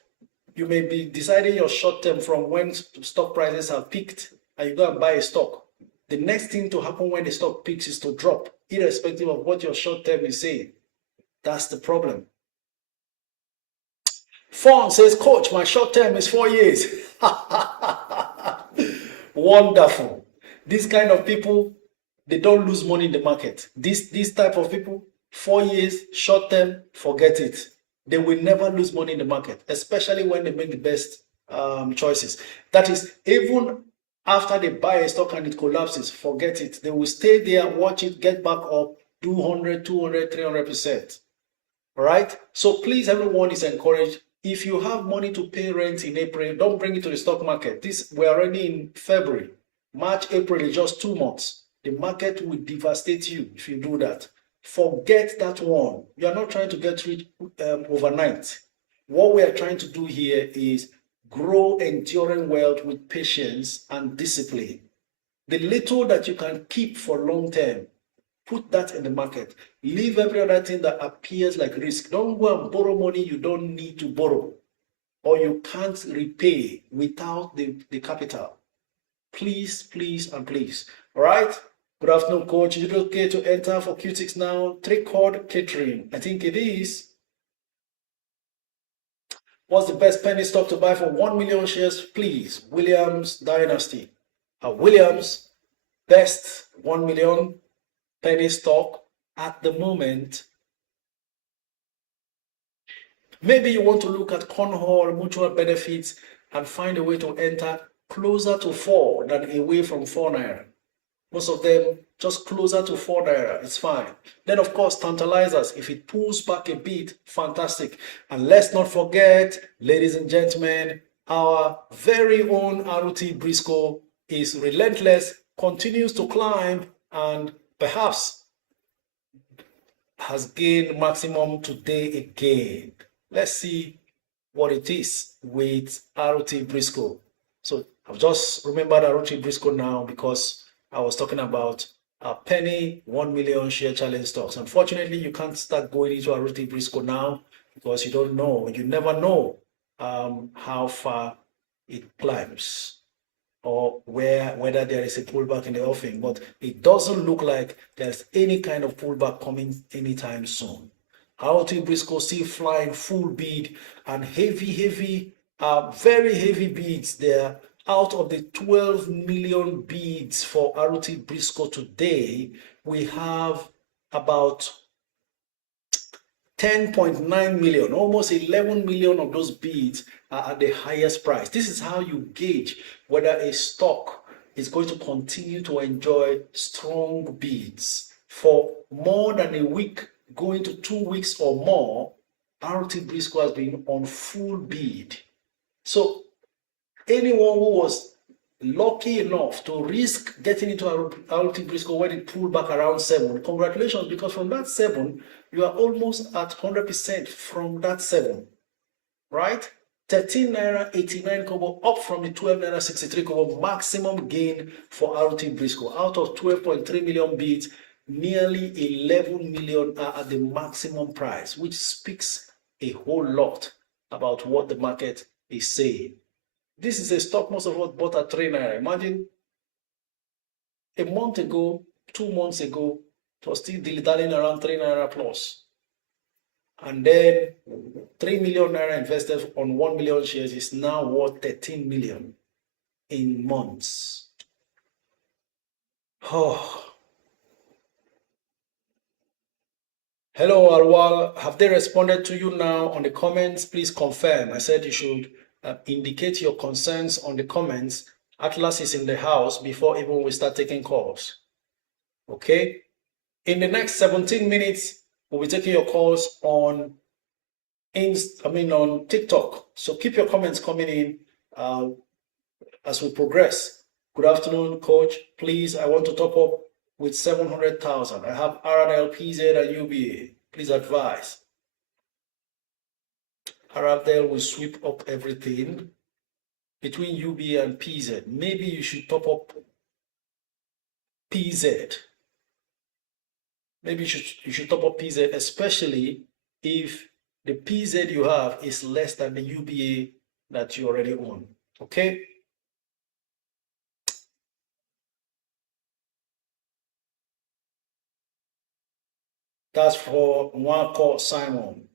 You may be deciding your short term from when stock prices have peaked and you go and buy a stock. The next thing to happen when the stock peaks is to drop, irrespective of what your short term is saying. That's the problem. Fawn says, Coach, my short term is 4 years. Wonderful. This kind of people, they don't lose money in the market. This type of people, 4 years, short term, forget it. They will never lose money in the market, especially when they make the best choices. That is, even after they buy a stock and it collapses, forget it. They will stay there, watch it, get back up, do 100, 200, 300%. All right? So please, everyone is encouraged. If you have money to pay rent in April, don't bring it to the stock market. We're already in February. March, April is just 2 months. The market will devastate you if you do that. Forget that one. You are not trying to get rich overnight. What we are trying to do here is grow enduring wealth with patience and discipline. The little that you can keep for long term, put that in the market. Leave every other thing that appears like risk. Don't go and borrow money you don't need to borrow or you can't repay without the capital. Please, please, and please. All right? Good afternoon, coach. Is it okay to enter for Q6 now? 3-chord catering. I think it is. What's the best penny stock to buy for 1 million shares? Please, Williams Dynasty. Williams, best 1 million penny stock at the moment. Maybe you want to look at Cornhall mutual benefits and find a way to enter closer to 4 than away from 4 naira. Most of them just closer to 4 naira. It's fine. Then, of course, tantalizers. If it pulls back a bit, fantastic. And let's not forget, ladies and gentlemen, our very own ROT Briscoe is relentless, continues to climb, and perhaps has gained maximum today again. Let's see what it is with ROT Briscoe. So I've just remembered ROT Briscoe now because I was talking about a penny 1 million share challenge stocks. Unfortunately, you can't start going into ROT Briscoe now because you don't know, you never know how far it climbs or whether there is a pullback in the offing. But it doesn't look like there's any kind of pullback coming anytime soon. ROT Briscoe still flying full bid and heavy, very heavy bids there. Out of the 12 million bids for ROT Briscoe today, we have about 10.9 million, almost 11 million of those bids are at the highest price. This is how you gauge whether a stock is going to continue to enjoy strong bids. For more than a week, going to 2 weeks or more, ROT Briscoe has been on full bid. So anyone who was lucky enough to risk getting into ROT Briscoe when it pulled back around 7, congratulations, because from that 7, you are almost at 100% from that 7, right? 13 naira 89 kobo up from the 12 naira 63 kobo maximum gain for ROT Briscoe. Out of 12.3 million bids, nearly 11 million are at the maximum price, which speaks a whole lot about what the market is saying. This is a stock most of us bought at 3 naira. Imagine a month ago, 2 months ago, it was still dilly-dallying around 3 naira plus. And then 3 million naira invested on 1 million shares is now worth 13 million in months. Oh. Hello, Arwal. Have they responded to you now on the comments? Please confirm. I said you should indicate your concerns on the comments. Atlas is in the house before even we start taking calls. Okay? In the next 17 minutes, we'll be taking your calls on on TikTok. So keep your comments coming in as we progress. Good afternoon, coach. Please, I want to top up with 700,000. I have RNL, PZ, and UBA. Please advise. RNL will sweep up everything between UBA and PZ. Maybe you should top up PZ. Maybe you should top up PZ, especially if the PZ you have is less than the UBA that you already own. Okay? That's for Nwako Simon.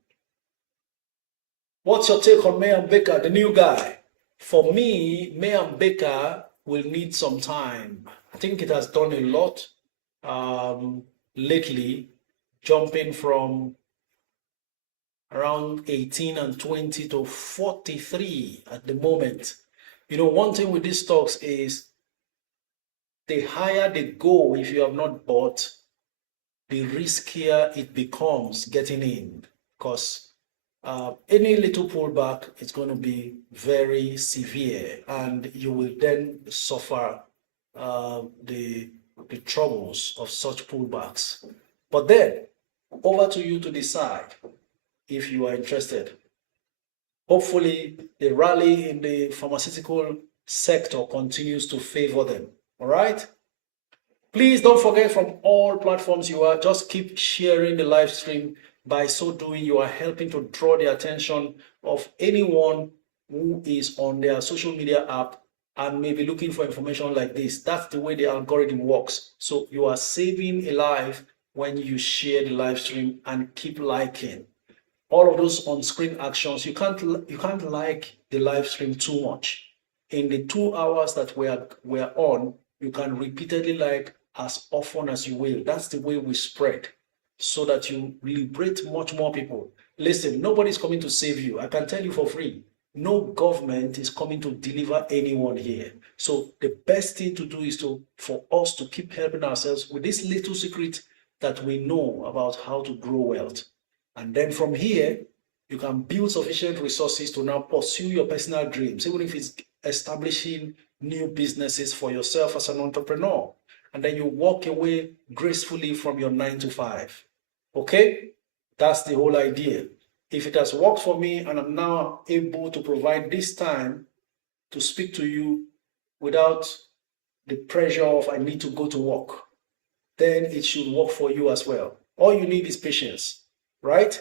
What's your take on Mayor Baker, the new guy? For me, Mayor Baker will need some time. I think it has done a lot lately, jumping from around 18 and 20 to 43 at the moment. You know, one thing with these stocks is the higher they go if you have not bought, the riskier it becomes getting in, because any little pullback is going to be very severe, and you will then suffer the troubles of such pullbacks. But then Over to you to decide if you are interested. Hopefully, the rally in the pharmaceutical sector continues to favor them. All right? Please don't forget, from all platforms you are, just keep sharing the live stream. By so doing, you are helping to draw the attention of anyone who is on their social media app and maybe looking for information like this. That's the way the algorithm works. So you are saving a life when you share the live stream and keep liking. All of those on-screen actions, you can't like the live stream too much. In the 2 hours that we're on, you can repeatedly like as often as you will. That's the way we spread, so that you liberate much more people. Listen, nobody's coming to save you. I can tell you for free. No government is coming to deliver anyone here. So the best thing to do is for us to keep helping ourselves with this little secret that we know about how to grow wealth. And then from here, you can build sufficient resources to now pursue your personal dreams, even if it's establishing new businesses for yourself as an entrepreneur. And then you walk away gracefully from your 9 to 5. Okay? That's the whole idea. If it has worked for me and I'm now able to provide this time to speak to you without the pressure of I need to go to work, then it should work for you as well. All you need is patience, right?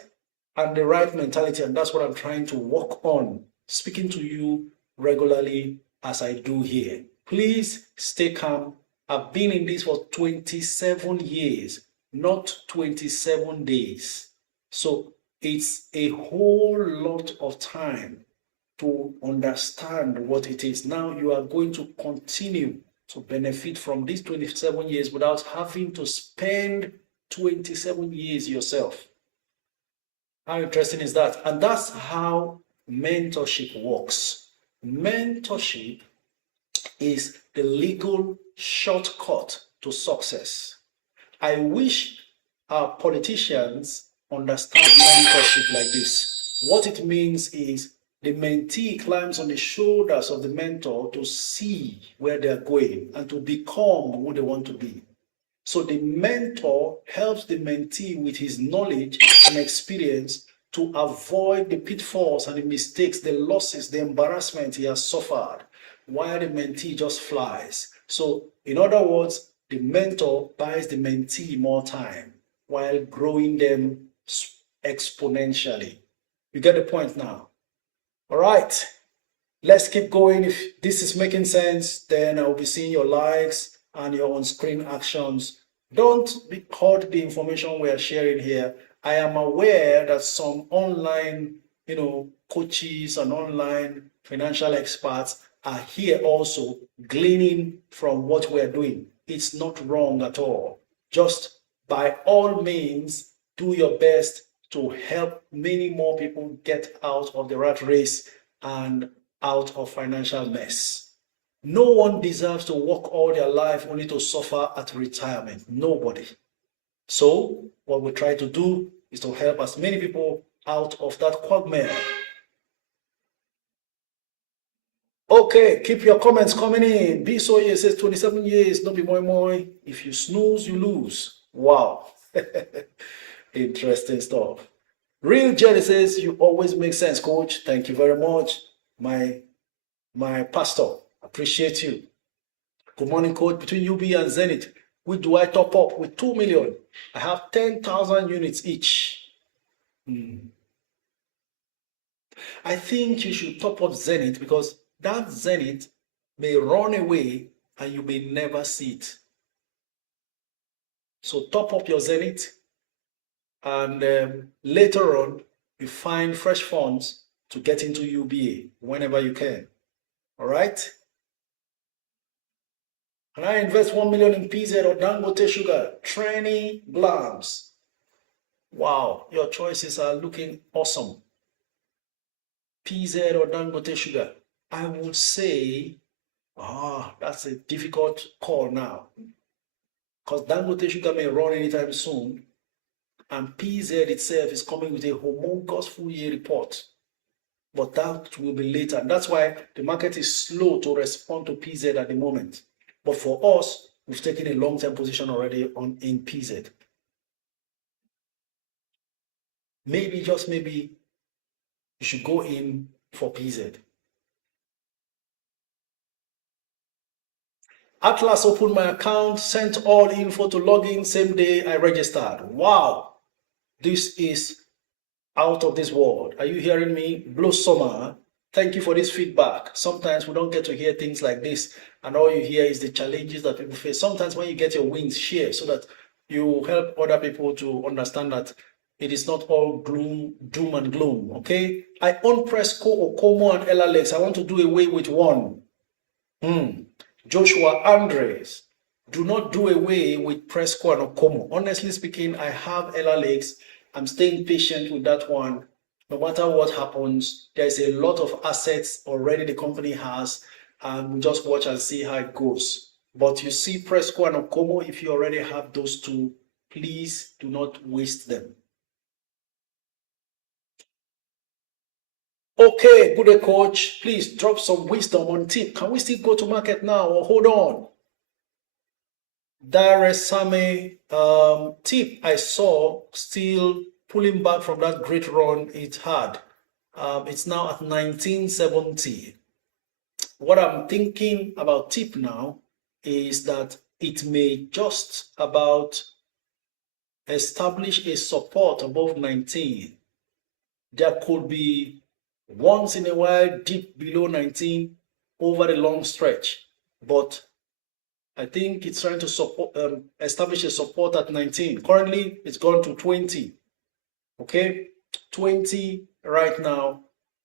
And the right mentality. And that's what I'm trying to work on, speaking to you regularly as I do here. Please stay calm. I've been in this for 27 years, not 27 days. So it's a whole lot of time to understand what it is. Now you are going to continue to benefit from these 27 years without having to spend 27 years yourself. How interesting is that? And that's how mentorship works. Mentorship is the legal shortcut to success. I wish our politicians understand mentorship like this. What it means is the mentee climbs on the shoulders of the mentor to see where they're going and to become who they want to be. So the mentor helps the mentee with his knowledge and experience to avoid the pitfalls and the mistakes, the losses, the embarrassment he has suffered, while the mentee just flies. So in other words, the mentor buys the mentee more time while growing them exponentially. You get the point now? All right, let's keep going. If this is making sense, then I'll be seeing your likes and your on-screen actions. Don't record the information we are sharing here. I am aware that some online, coaches and online financial experts are here also gleaning from what we're doing. It's not wrong at all. Just by all means, do your best to help many more people get out of the rat race and out of financial mess. No one deserves to work all their life only to suffer at retirement. Nobody. So what we try to do is to help as many people out of that quagmire. Okay, keep your comments coming in. Bisoye says 27 years, don't be moi. If you snooze, you lose. Wow. Interesting stuff. Real Jelly says, you always make sense, coach. Thank you very much. My pastor, appreciate you. Good morning, coach. Between UB and Zenith, which do I top up with 2 million? I have 10,000 units each. I think you should top up Zenith because that Zenith may run away and you may never see it. So top up your Zenith and later on you find fresh funds to get into UBA whenever you can. All right? Can I invest 1 million in PZ or Dangote Sugar? Tranny Blams. Wow, your choices are looking awesome. PZ or Dangote Sugar? I would say, that's a difficult call now. Because Dangote Sugar may run anytime soon. And PZ itself is coming with a humongous full year report. But that will be later. And that's why the market is slow to respond to PZ at the moment. But for us, we've taken a long-term position already in PZ. maybe, just maybe, you should go in for PZ. Atlas opened my account, sent all info to login, same day I registered. Wow, this is out of this world. Are you hearing me? Blossomer, thank you for this feedback. Sometimes we don't get to hear things like this, and all you hear is the challenges that people face. Sometimes when you get your wins, share so that you help other people to understand that it is not all gloom, doom and gloom, okay? I own Presco, Okomo, and LLX. I want to do away with one. Joshua Andres, do not do away with Presco and Okomo. Honestly speaking, I have LLX. I'm staying patient with that one. No matter what happens, there's a lot of assets already the company has, and we just watch and see how it goes. But you see Presco and Okomo, if you already have those two, please do not waste them. Okay, good coach. Please drop some wisdom on tip. Can we still go to market now or hold on? Dire Same tip I saw still pulling back from that great run it had. It's now at 1970. What I'm thinking about tip now is that it may just about establish a support above 19. There could be once in a while dip below 19 over a long stretch, but I think it's trying to support, establish a support at 19. Currently, it's gone to 20. Okay, 20 right now,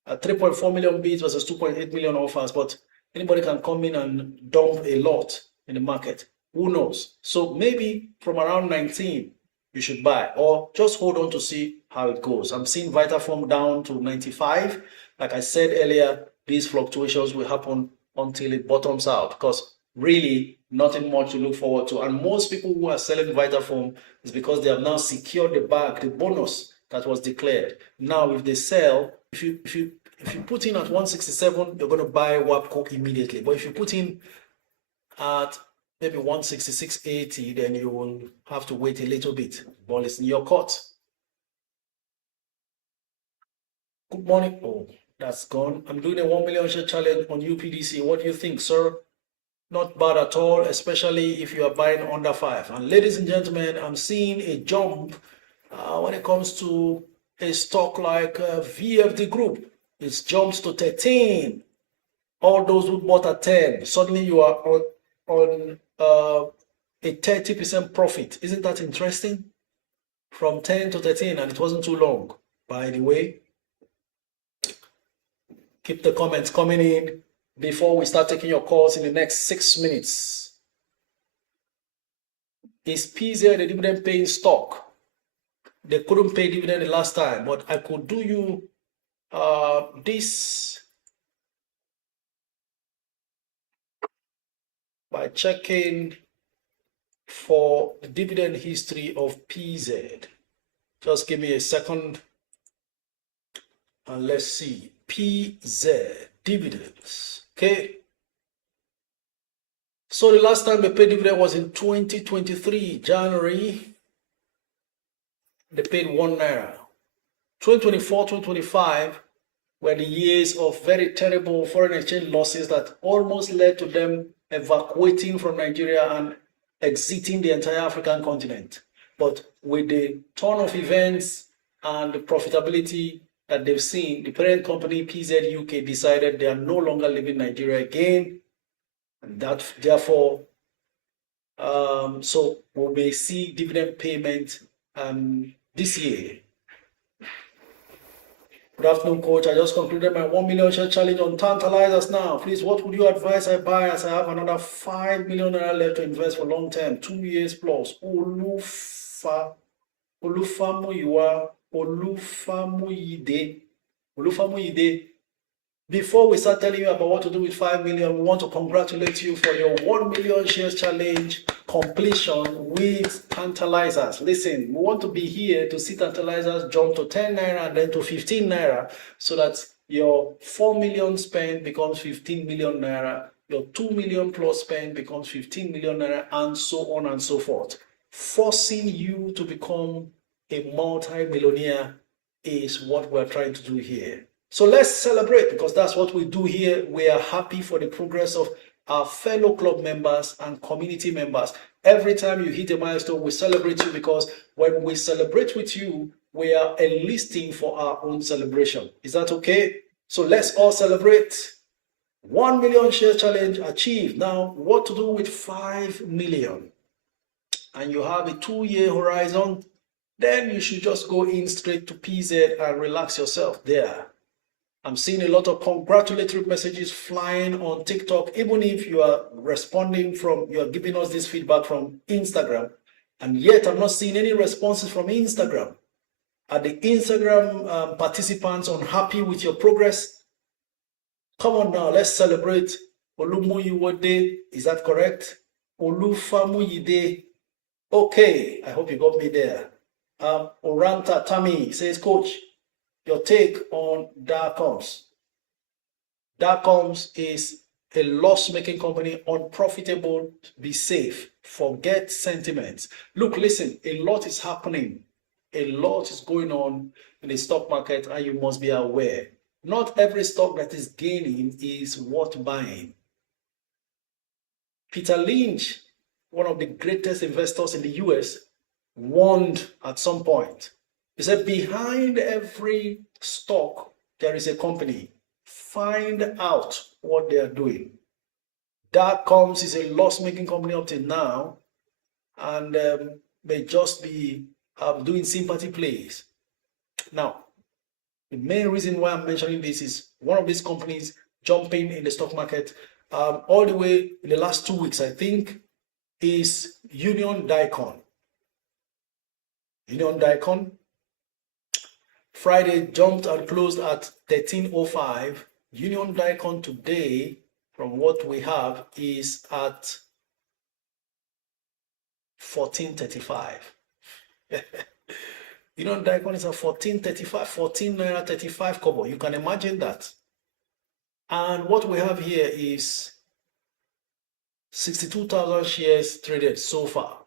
3.4 million bids versus 2.8 million offers, but anybody can come in and dump a lot in the market. Who knows? So maybe from around 19, you should buy, or just hold on to see how it goes. I'm seeing Vitafoam down to 95. Like I said earlier, these fluctuations will happen until it bottoms out, because really nothing much to look forward to. And most people who are selling Vitafoam is because they have now secured the bag, the bonus that was declared. Now, if they sell, if you put in at 167, you're going to buy WAPCO immediately. But if you put in at maybe 166.80, then you will have to wait a little bit. Ball is in your court. Good morning. Oh, that's gone. I'm doing a 1 million share challenge on UPDC. What do you think, sir? Not bad at all, especially if you are buying under 5. And ladies and gentlemen, I'm seeing a jump when it comes to a stock like VFD Group. It jumps to 13. All those who bought at 10, suddenly you are on a 30% profit. Isn't that interesting? From 10 to 13, and it wasn't too long. By the way, keep the comments coming in before we start taking your calls in the next 6 minutes. Is PZ a dividend paying stock? They couldn't pay dividend the last time, but I could do you this by checking for the dividend history of PZ. Just give me a second and let's see. PZ dividends. Okay. So the last time they paid dividend was in 2023, January. They paid 1 naira. 2024, 2025 were the years of very terrible foreign exchange losses that almost led to them evacuating from Nigeria and exiting the entire African continent. But with the turn of events and the profitability that they've seen, the parent company PZ UK decided they are no longer leaving Nigeria again, and that therefore, so we may see dividend payment this year. Good afternoon, coach. I just concluded my 1 million share challenge on tantalizers now. Please, what would you advise I buy as I have another 5 million naira left to invest for long term, 2 years plus? Olufamuyide. Before we start telling you about what to do with 5 million, we want to congratulate you for your 1 million shares challenge completion with tantalizers. Listen, we want to be here to see tantalizers jump to 10 naira and then to 15 naira so that your 4 million spend becomes 15 million naira, your 2 million plus spend becomes 15 million naira, and so on and so forth, forcing you to become a multi-millionaire is what we're trying to do here. So let's celebrate, because that's what we do here. We are happy for the progress of our fellow club members and community members. Every time you hit a milestone, we celebrate you, because when we celebrate with you, we are enlisting for our own celebration. Is that okay? So let's all celebrate. 1 million share challenge achieved. Now, what to do with 5 million? And you have a 2-year horizon, then you should just go in straight to PZ and relax yourself there. I'm seeing a lot of congratulatory messages flying on TikTok, even if you are responding you are giving us this feedback from Instagram, and yet I'm not seeing any responses from Instagram. Are the Instagram participants unhappy with your progress? Come on now, let's celebrate. Olumuyiwode, is that correct? Olufamuyide. Okay, I hope you got me there. Oranta Tami says, Coach, your take on Darcoms. Darcoms is a loss-making company, unprofitable, be safe, forget sentiments. Look, listen, a lot is happening. A lot is going on in the stock market, and you must be aware. Not every stock that is gaining is worth buying. Peter Lynch, one of the greatest investors in the US, warned at some point. He said, behind every stock, there is a company. Find out what they are doing. Darcoms is a loss-making company up till now, and may just be doing sympathy plays. Now, the main reason why I'm mentioning this is one of these companies jumping in the stock market all the way in the last 2 weeks, I think, is Union Dicon. Union Dicon. Friday jumped and closed at 13.05. Union Dicon today, from what we have, is at 14.35. Union Dicon is at 14.35, 14.35 kobo. You can imagine that. And what we have here is 62,000 shares traded so far.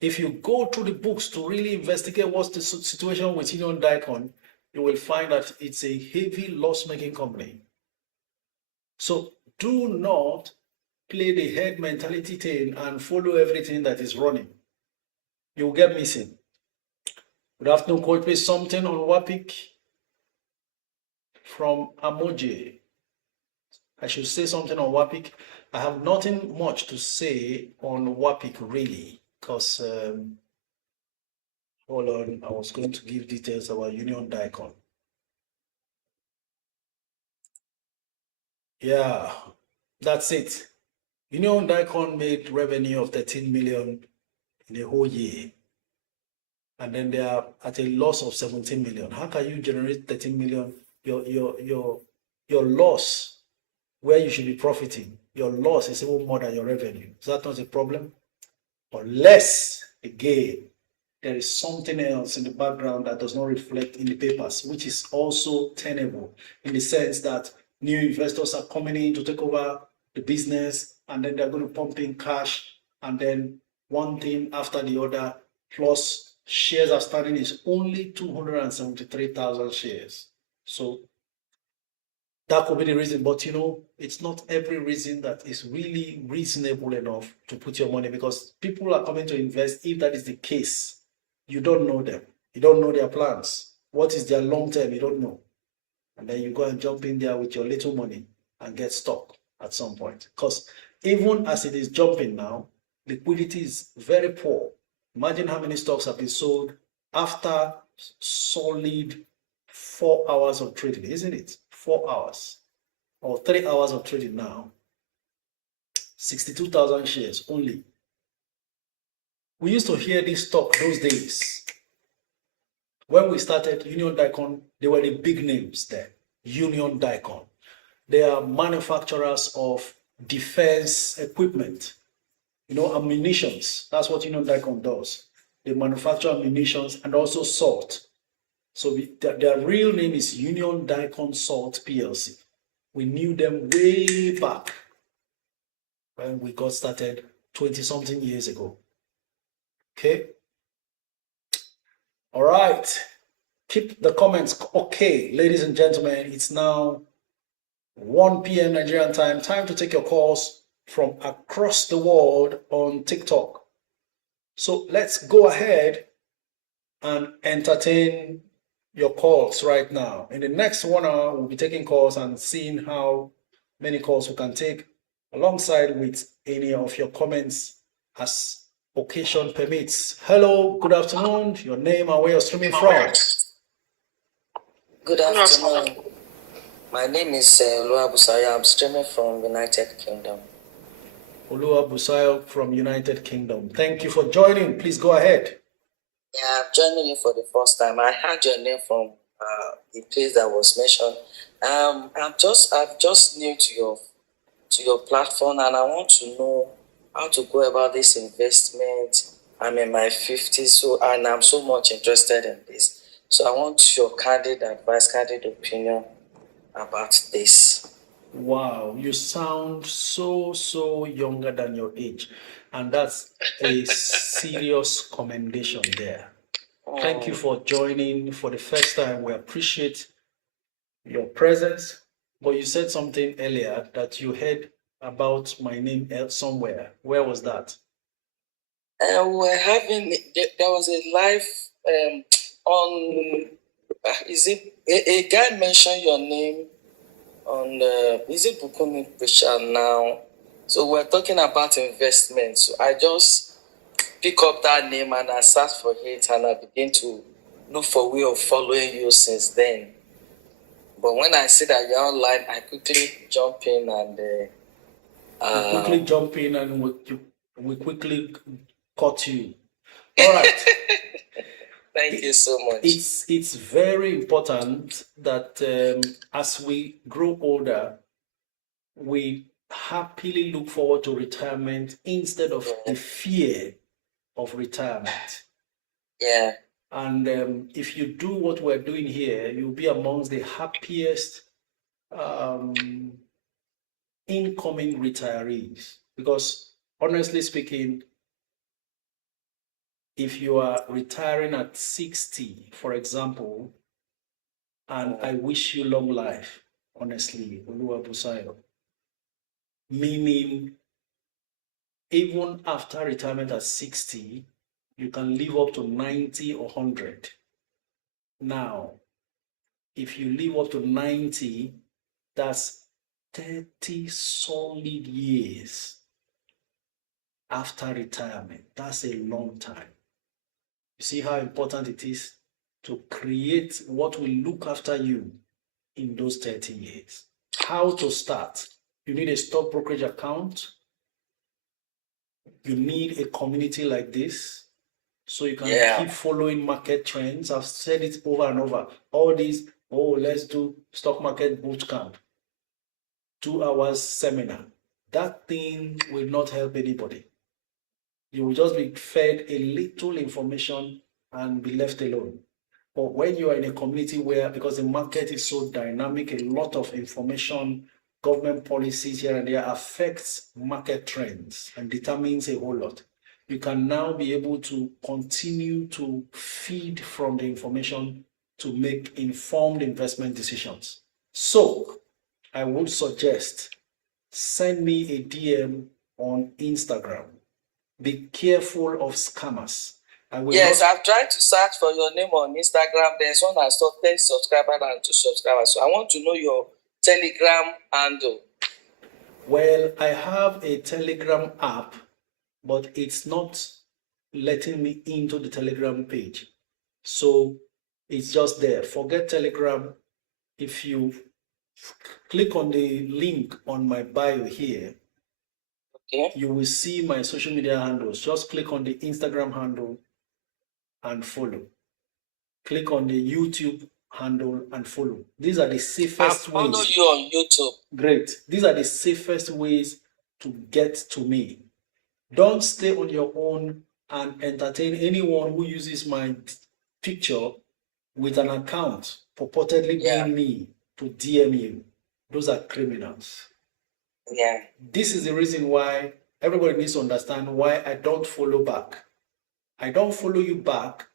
If you go through the books to really investigate what's the situation with Union Dicon, you will find that it's a heavy loss-making company. So do not play the head mentality thing and follow everything that is running. You will get missing. Good afternoon, Coach. Please, something on WAPIC from Amoje. I should say something on WAPIC. I have nothing much to say on WAPIC really, because hold on, I was going to give details about Union Dicon. Yeah, that's it. Union Dicon made revenue of 13 million in a whole year, and then they are at a loss of 17 million. How can you generate 13 million? Your loss, where you should be profiting, your loss is even more than your revenue. Is that not a problem? Unless, again, there is something else in the background that does not reflect in the papers, which is also tenable in the sense that new investors are coming in to take over the business, and then they're going to pump in cash, and then one thing after the other, plus shares outstanding is only 273,000 shares. So that could be the reason, but it's not every reason that is really reasonable enough to put your money, because people are coming to invest. If that is the case, you don't know them. You don't know their plans. What is their long term? You don't know. And then you go and jump in there with your little money and get stuck at some point. Because even as it is jumping now, liquidity is very poor. Imagine how many stocks have been sold after solid 4 hours of trading, isn't it? 4 hours or 3 hours of trading now. 62,000 shares only. We used to hear this talk those days. When we started Union Dicon, they were the big names there. Union Dicon. They are manufacturers of defense equipment, ammunitions. That's what Union Dicon does. They manufacture ammunitions and also salt. So their real name is Union Dicon Salt PLC. We knew them way back when we got started 20-something years ago. Okay. All right. Keep the comments okay, ladies and gentlemen. It's now 1 p.m. Nigerian time. Time to take your calls from across the world on TikTok. So let's go ahead and entertain your calls right now. In the next 1 hour, we'll be taking calls and seeing how many calls we can take alongside with any of your comments as occasion permits. Hello, good afternoon. Your name and where you're streaming from. Good afternoon. My name is Olua Busaya. I'm streaming from United Kingdom. Olua Busayo from United Kingdom. Thank you for joining. Please go ahead. Yeah, I'm joining you for the first time. I heard your name from the place that was mentioned. I'm just new to your platform, and I want to know how to go about this investment. I'm in my 50s, and I'm so much interested in this. So I want your candid advice, candid opinion about this. Wow, you sound so younger than your age, and that's a serious commendation there. Thank you for joining for the first time. We appreciate your presence. But you said something earlier that you heard about my name somewhere. Where was that? We're having there was a live on is it a guy mentioned your name on is it Bukumi Pressure now? So we're talking about investment. So I just pick up that name and I search for it and I begin to look for way of following you since then. But when I see that you're online, I quickly jump in and we quickly caught you. All right. Thank you so much. It's very important that as we grow older, we happily look forward to retirement instead of the fear of retirement. Yeah. And if you do what we're doing here, you'll be amongst the happiest incoming retirees. Because honestly speaking, if you are retiring at 60, for example, and I wish you long life, honestly, Olua Busayo, meaning even after retirement at 60, you can live up to 90 or 100. Now, if you live up to 90, that's 30 solid years after retirement. That's a long time. You see how important it is to create what will look after you in those 30 years. How to start? You need a stock brokerage account. You need a community like this so you can keep following market trends. I've said it over and over. All these, let's do stock market boot camp, 2 hours seminar. That thing will not help anybody. You will just be fed a little information and be left alone. But when you are in a community where, because the market is so dynamic, a lot of information, government policies here and there affects market trends and determines a whole lot. You can now be able to continue to feed from the information to make informed investment decisions. So I would suggest send me a DM on Instagram. Be careful of scammers. Yes, I've tried to search for your name on Instagram. There's one that saw 10 subscribers and 2 subscribers. So I want to know your Telegram handle. Well, I have a Telegram app, but it's not letting me into the Telegram page. So it's just there. Forget Telegram. If you click on the link on my bio here, you will see my social media handles. Just click on the Instagram handle and follow. Click on the YouTube handle and follow. These are the safest ways. I'll follow you on YouTube. Great. These are the safest ways to get to me. Don't stay on your own and entertain anyone who uses my picture with an account purportedly being me to DM you. Those are criminals. Yeah. This is the reason why everybody needs to understand why I don't follow back. I don't follow you back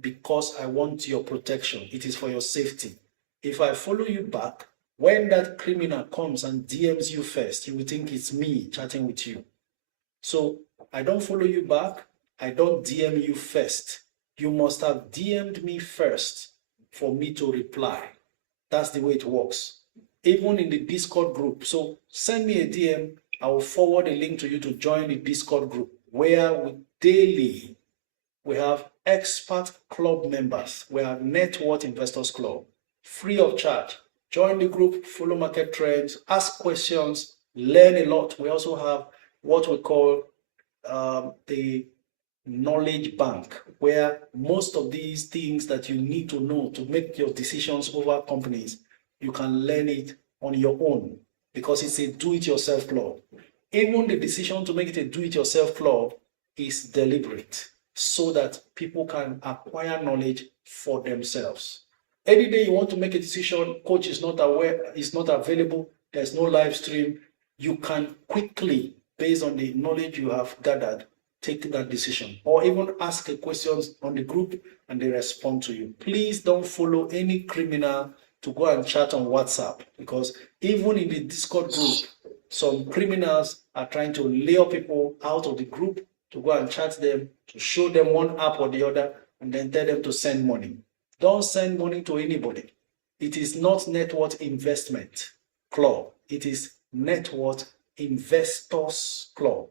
because I want your protection. It is for your safety. If I follow you back, when that criminal comes and DMs you first, you will think it's me chatting with you. So I don't follow you back. I don't DM you first. You must have DM'd me first for me to reply. That's the way it works. Even in the Discord group. So send me a DM. I will forward a link to you to join the Discord group where we have expert club members. We are Net Worth Investors Club, free of charge. Join the group, follow market trends, ask questions, learn a lot. We also have what we call the knowledge bank, where most of these things that you need to know to make your decisions over companies, you can learn it on your own because it's a do-it-yourself club. Even the decision to make it a do-it-yourself club is deliberate so that people can acquire knowledge for themselves. Any day you want to make a decision, coach is not aware, is not available, there's no live stream, you can quickly, based on the knowledge you have gathered, take that decision, or even ask questions on the group and they respond to you. Please don't follow any criminal to go and chat on WhatsApp, because even in the Discord group, some criminals are trying to lure people out of the group to go and chat them, to show them one app or the other, and then tell them to send money. Don't send money to anybody. It is not Net Worth Investment Club. It is Net Worth Investors Club.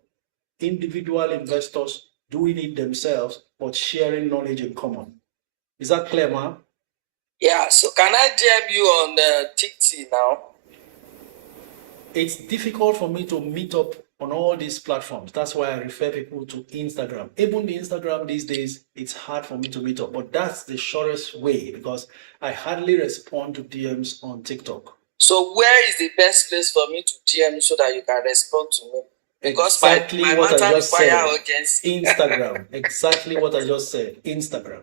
Individual investors doing it themselves, but sharing knowledge in common. Is that clear, ma'am? Yeah, so can I DM you on the TikTok now? It's difficult for me to meet up on all these platforms. That's why I refer people to Instagram. Even the Instagram these days, it's hard for me to meet up, but that's the shortest way because I hardly respond to DMs on TikTok. So where is the best place for me to DM so that you can respond to me? Because exactly my what I just said. urgency. Instagram. Exactly what I just said. Instagram.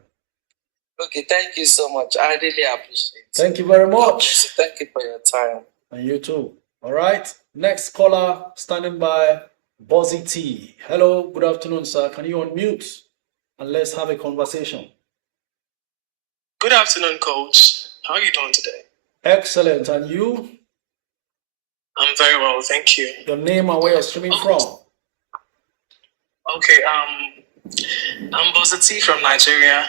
Okay, thank you so much. I really appreciate it. Thank you very God much. bless you. Thank you for your time. And you too. All right. Next caller standing by, Buzzy T. Hello, good afternoon, sir. Can you unmute? And let's have a conversation. Good afternoon, coach. How are you doing today? Excellent. And you? I'm very well, thank you. Your name and where you're streaming from? Okay, I'm Buzzy T from Nigeria,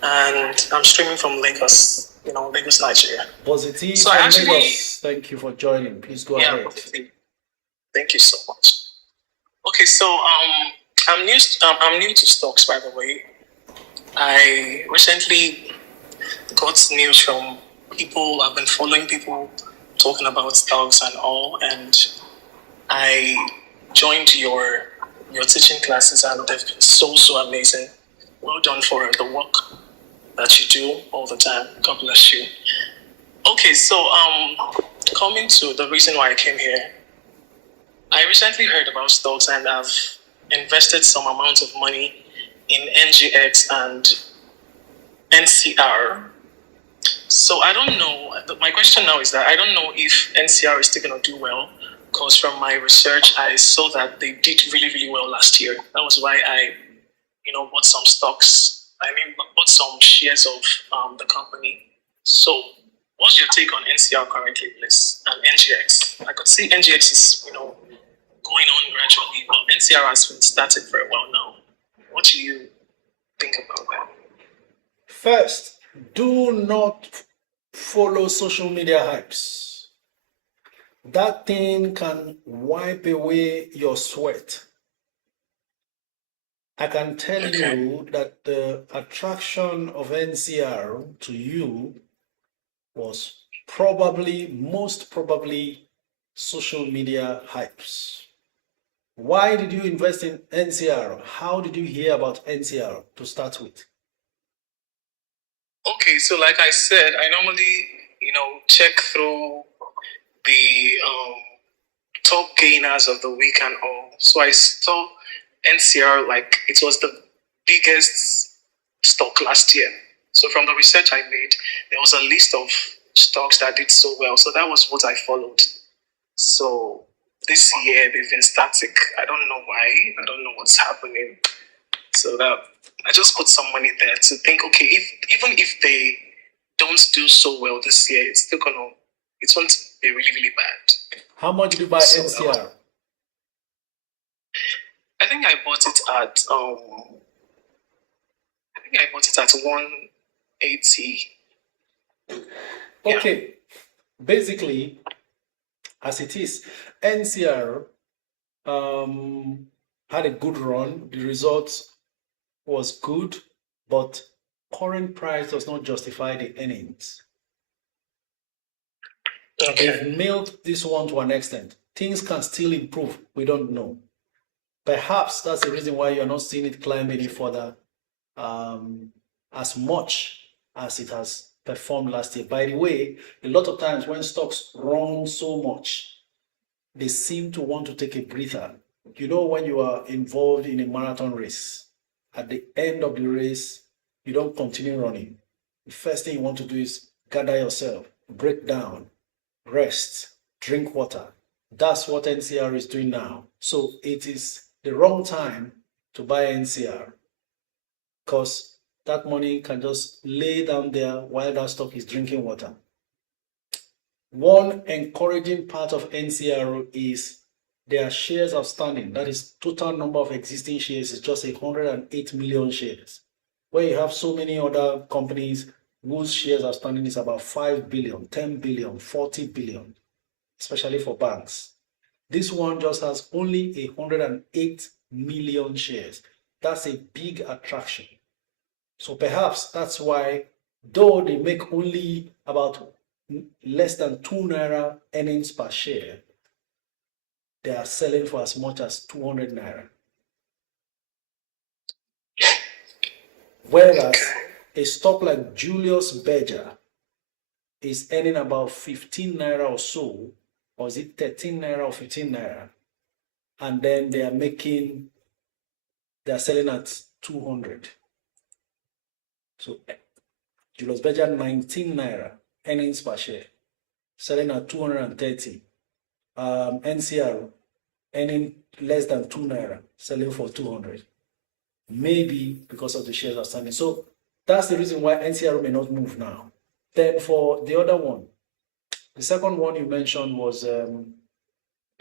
and I'm streaming from Lagos, Lagos, Nigeria. Buzzy T So from Lagos. Thank you for joining. Please go ahead. Thank you so much. Okay, so I'm new to stocks, by the way. I recently got news from people. I've been following people talking about stocks and all, and I joined your teaching classes, and they've been so amazing. Well done for the work that you do all the time. God bless you. Okay, so coming to the reason why I came here, I recently heard about stocks and I've invested some amount of money in NGX and NCR. So I don't know. My question now is that I don't know if NCR is still going to do well, because from my research, I saw that they did really well last year. That was why I, bought some stocks. Bought some shares of the company. So what's your take on NCR currently, please? And NGX? I could see NGX is, going on gradually, but NCR has been started for a while now. What do you think about that? First, do not follow social media hypes. That thing can wipe away your sweat. I can tell you that the attraction of NCR to you was most probably social media hypes. Why did you invest in NCR? How did you hear about NCR to start with? Okay, so like I said, I normally, check through the top gainers of the week and all. So I saw NCR like it was the biggest stock last year. So from the research I made, there was a list of stocks that did so well. So that was what I followed. So this year they've been static. I don't know why. I don't know what's happening. So that I just put some money there to think, okay, even if they don't do so well this year, it's won't be really, really bad. How much did you buy NCR? I think I bought it at 180. Okay, yeah. Basically, as it is, NCR had a good run. The results was good, but current price does not justify the earnings. Okay. They've milked this one to an extent. Things can still improve. We don't know. Perhaps that's the reason why you're not seeing it climb any further as much as it has performed last year. By the way, a lot of times when stocks run so much, they seem to want to take a breather. You know, when you are involved in a marathon race, at the end of the race, you don't continue running. The first thing you want to do is gather yourself, break down, rest, drink water. That's what NCR is doing now. So it is the wrong time to buy NCR because that money can just lay down there while that stock is drinking water. One encouraging part of NCR is their shares outstanding. That is total number of existing shares is just 108 million shares. Where you have so many other companies whose shares outstanding is about 5 billion, 10 billion, 40 billion, especially for banks. This one just has only 108 million shares. That's a big attraction. So perhaps that's why, though they make only about less than 2 naira earnings per share, they are selling for as much as 200 naira. Whereas a stock like Julius Berger is earning about 15 naira or so, or is it 13 naira or 15 naira? And then they are selling at 200. So Julius Berger 19 naira earnings per share, selling at 230. NCR earning less than 2 naira, selling for 200. Maybe because of the shares outstanding. So that's the reason why NCR may not move now. Then for the other one, the second one you mentioned was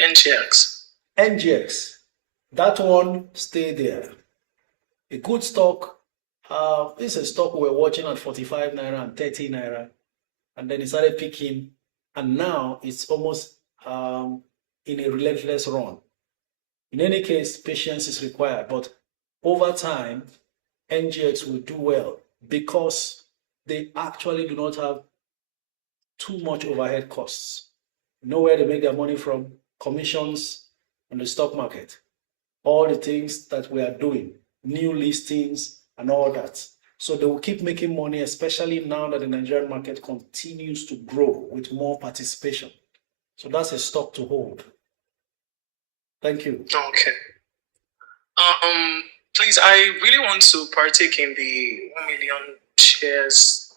NGX. NGX. That one stayed there. A good stock. This is a stock we were watching at 45 naira and 30 naira. And then it started picking. And now it's almost in a relentless run. In any case, patience is required. But over time, NGX will do well because they actually do not have too much overhead costs. You know where they make their money from? Commissions on the stock market. All the things that we are doing, new listings and all that. So they will keep making money, especially now that the Nigerian market continues to grow with more participation. So that's a stock to hold. Thank you. Okay. Please, I really want to partake in the 1 million shares.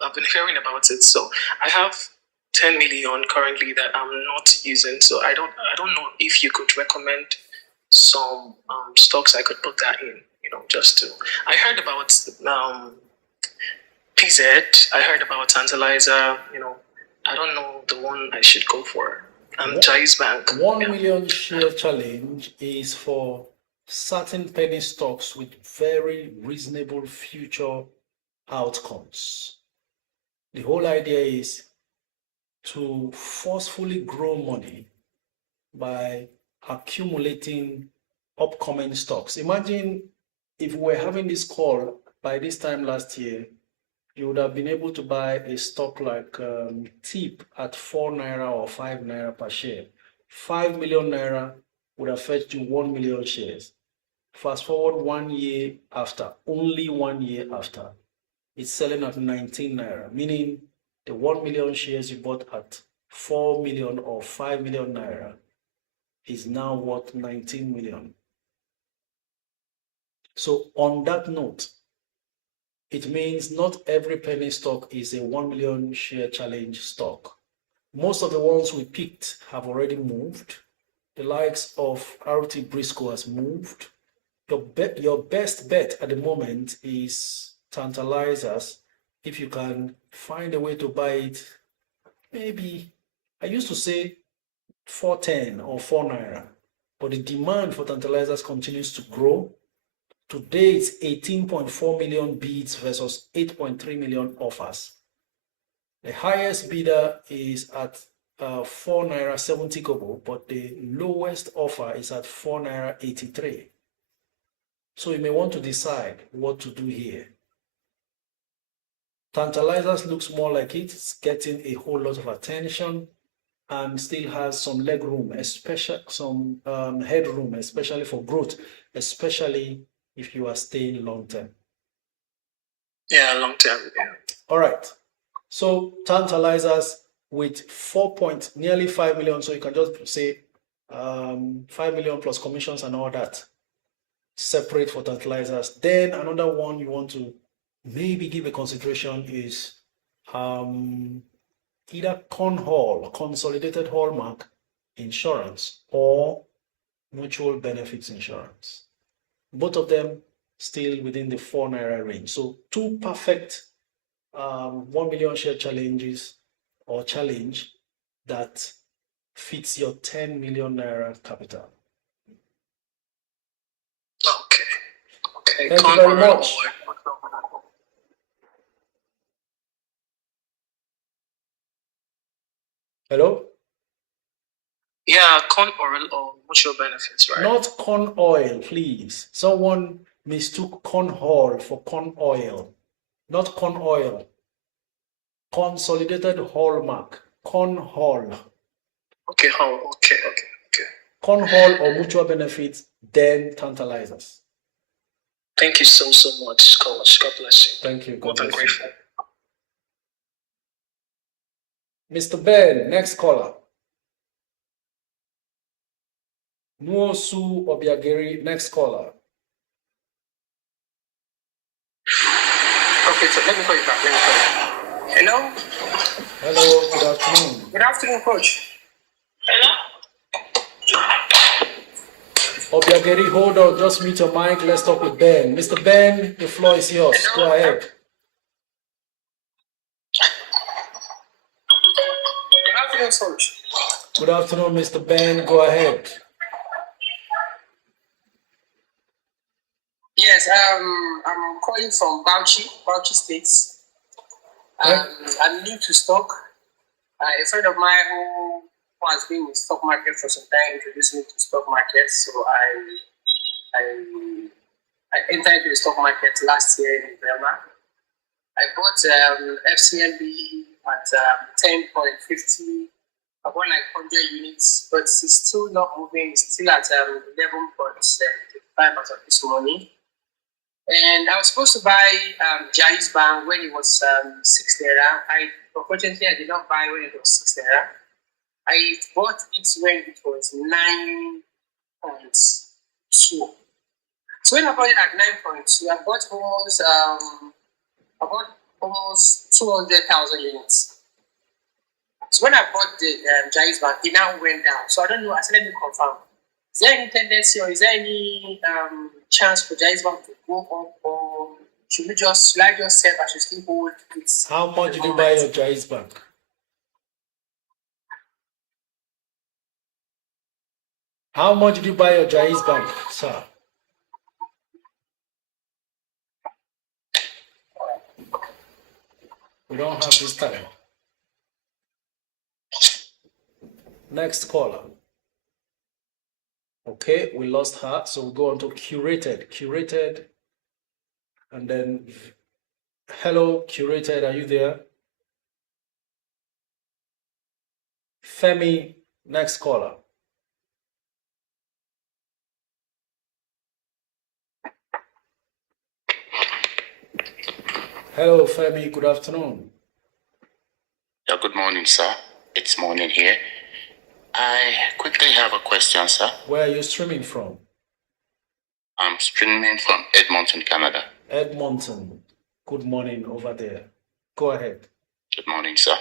I've been hearing about it. So I have 10 million currently that I'm not using. So I don't know if you could recommend some stocks I could put that in, just to. I heard about PZ. I heard about Tantalizer. I don't know the one I should go for. Jais Bank. 1 million share challenge is for certain penny stocks with very reasonable future outcomes. The whole idea is to forcefully grow money by accumulating upcoming stocks. Imagine if we were having this call by this time last year, you would have been able to buy a stock like TIP at 4 naira or 5 naira per share. 5 million naira would have fetched you 1 million shares. Fast forward 1 year after, only 1 year after, it's selling at 19 naira, meaning the 1 million shares you bought at 4 million or 5 million naira is now worth 19 million. So on that note, it means not every penny stock is a 1 million share challenge stock. Most of the ones we picked have already moved. The likes of RT Briscoe has moved. your best bet at the moment is Tantalizers. If you can find a way to buy it, maybe I used to say 410 or 4 naira, but the demand for Tantalizers continues to grow. Today it's 18.4 million bids versus 8.3 million offers. The highest bidder is at 4 naira 70 kobo, but the lowest offer is at 4 naira 83. So you may want to decide what to do here. Tantalizers looks more like it's getting a whole lot of attention and still has some leg room, especially some headroom, especially for growth, especially if you are staying long term. Yeah, long term. Yeah. All right. So Tantalizers with nearly 5 million. So you can just say 5 million plus commissions and all that. Separate for Tantalizers. Then another one you want to maybe give a consideration is either consolidated hallmark insurance, or mutual benefits insurance. Both of them still within the 4 naira range. So two perfect 1 million share challenges or challenge that fits your 10 million naira capital. Okay. Thank you very much. Hello? Yeah, corn oil or mutual benefits, right? Not corn oil, please. Someone mistook corn hull for corn oil. Not corn oil. Consolidated hallmark. Corn hull. Okay, okay. Corn hull or mutual benefits, then Tantalizers. Thank you so much, Coach. God bless you. Thank you. God bless you. Grateful. Mr. Ben, next caller. Nuosu Obiageri, next caller. Okay, so let me call you back. Hello? Hello, good afternoon. Good afternoon, Coach. Hello? Obiageri, hold on, just mute your mic. Let's talk with Ben. Mr. Ben, the floor is yours. Hello? Go ahead. Good afternoon, Coach. Good afternoon, Mr. Ben. Go ahead. Yes, I'm calling from Bauchi State. I'm new to stock. A friend of mine who has been in the stock market for some time introduced me to stock market. So I entered into the stock market last year in November. I bought FCMB at 10.50. I bought like 100 units, but it's still not moving. It's still at 11.75 as of this morning. And I was supposed to buy Jai's Bank when it was 6 naira. Unfortunately, I did not buy when it was 6 naira. I bought it when it was 9.2. So when I bought it at 9.2, I bought almost 200,000 units. So when I bought the Jai's Bank, it now went down. So I don't know. I said, let me confirm. Is there any tendency or is there any chance for Jai's Bank to go up, or should I just say I should still hold it? How much did you buy your Jai's Bank? How much did you buy your Jai's Bank, sir? We don't have this time. Next caller. Okay, we lost her, so we'll go on to curated, and then hello, curated, are you there? Femi, next caller. Hello, Femi, good afternoon. Yeah, good morning, sir. It's morning here. I quickly have a question, sir. Where are you streaming from? I'm streaming from Edmonton, Canada. Edmonton. Good morning over there. Go ahead. Good morning, sir.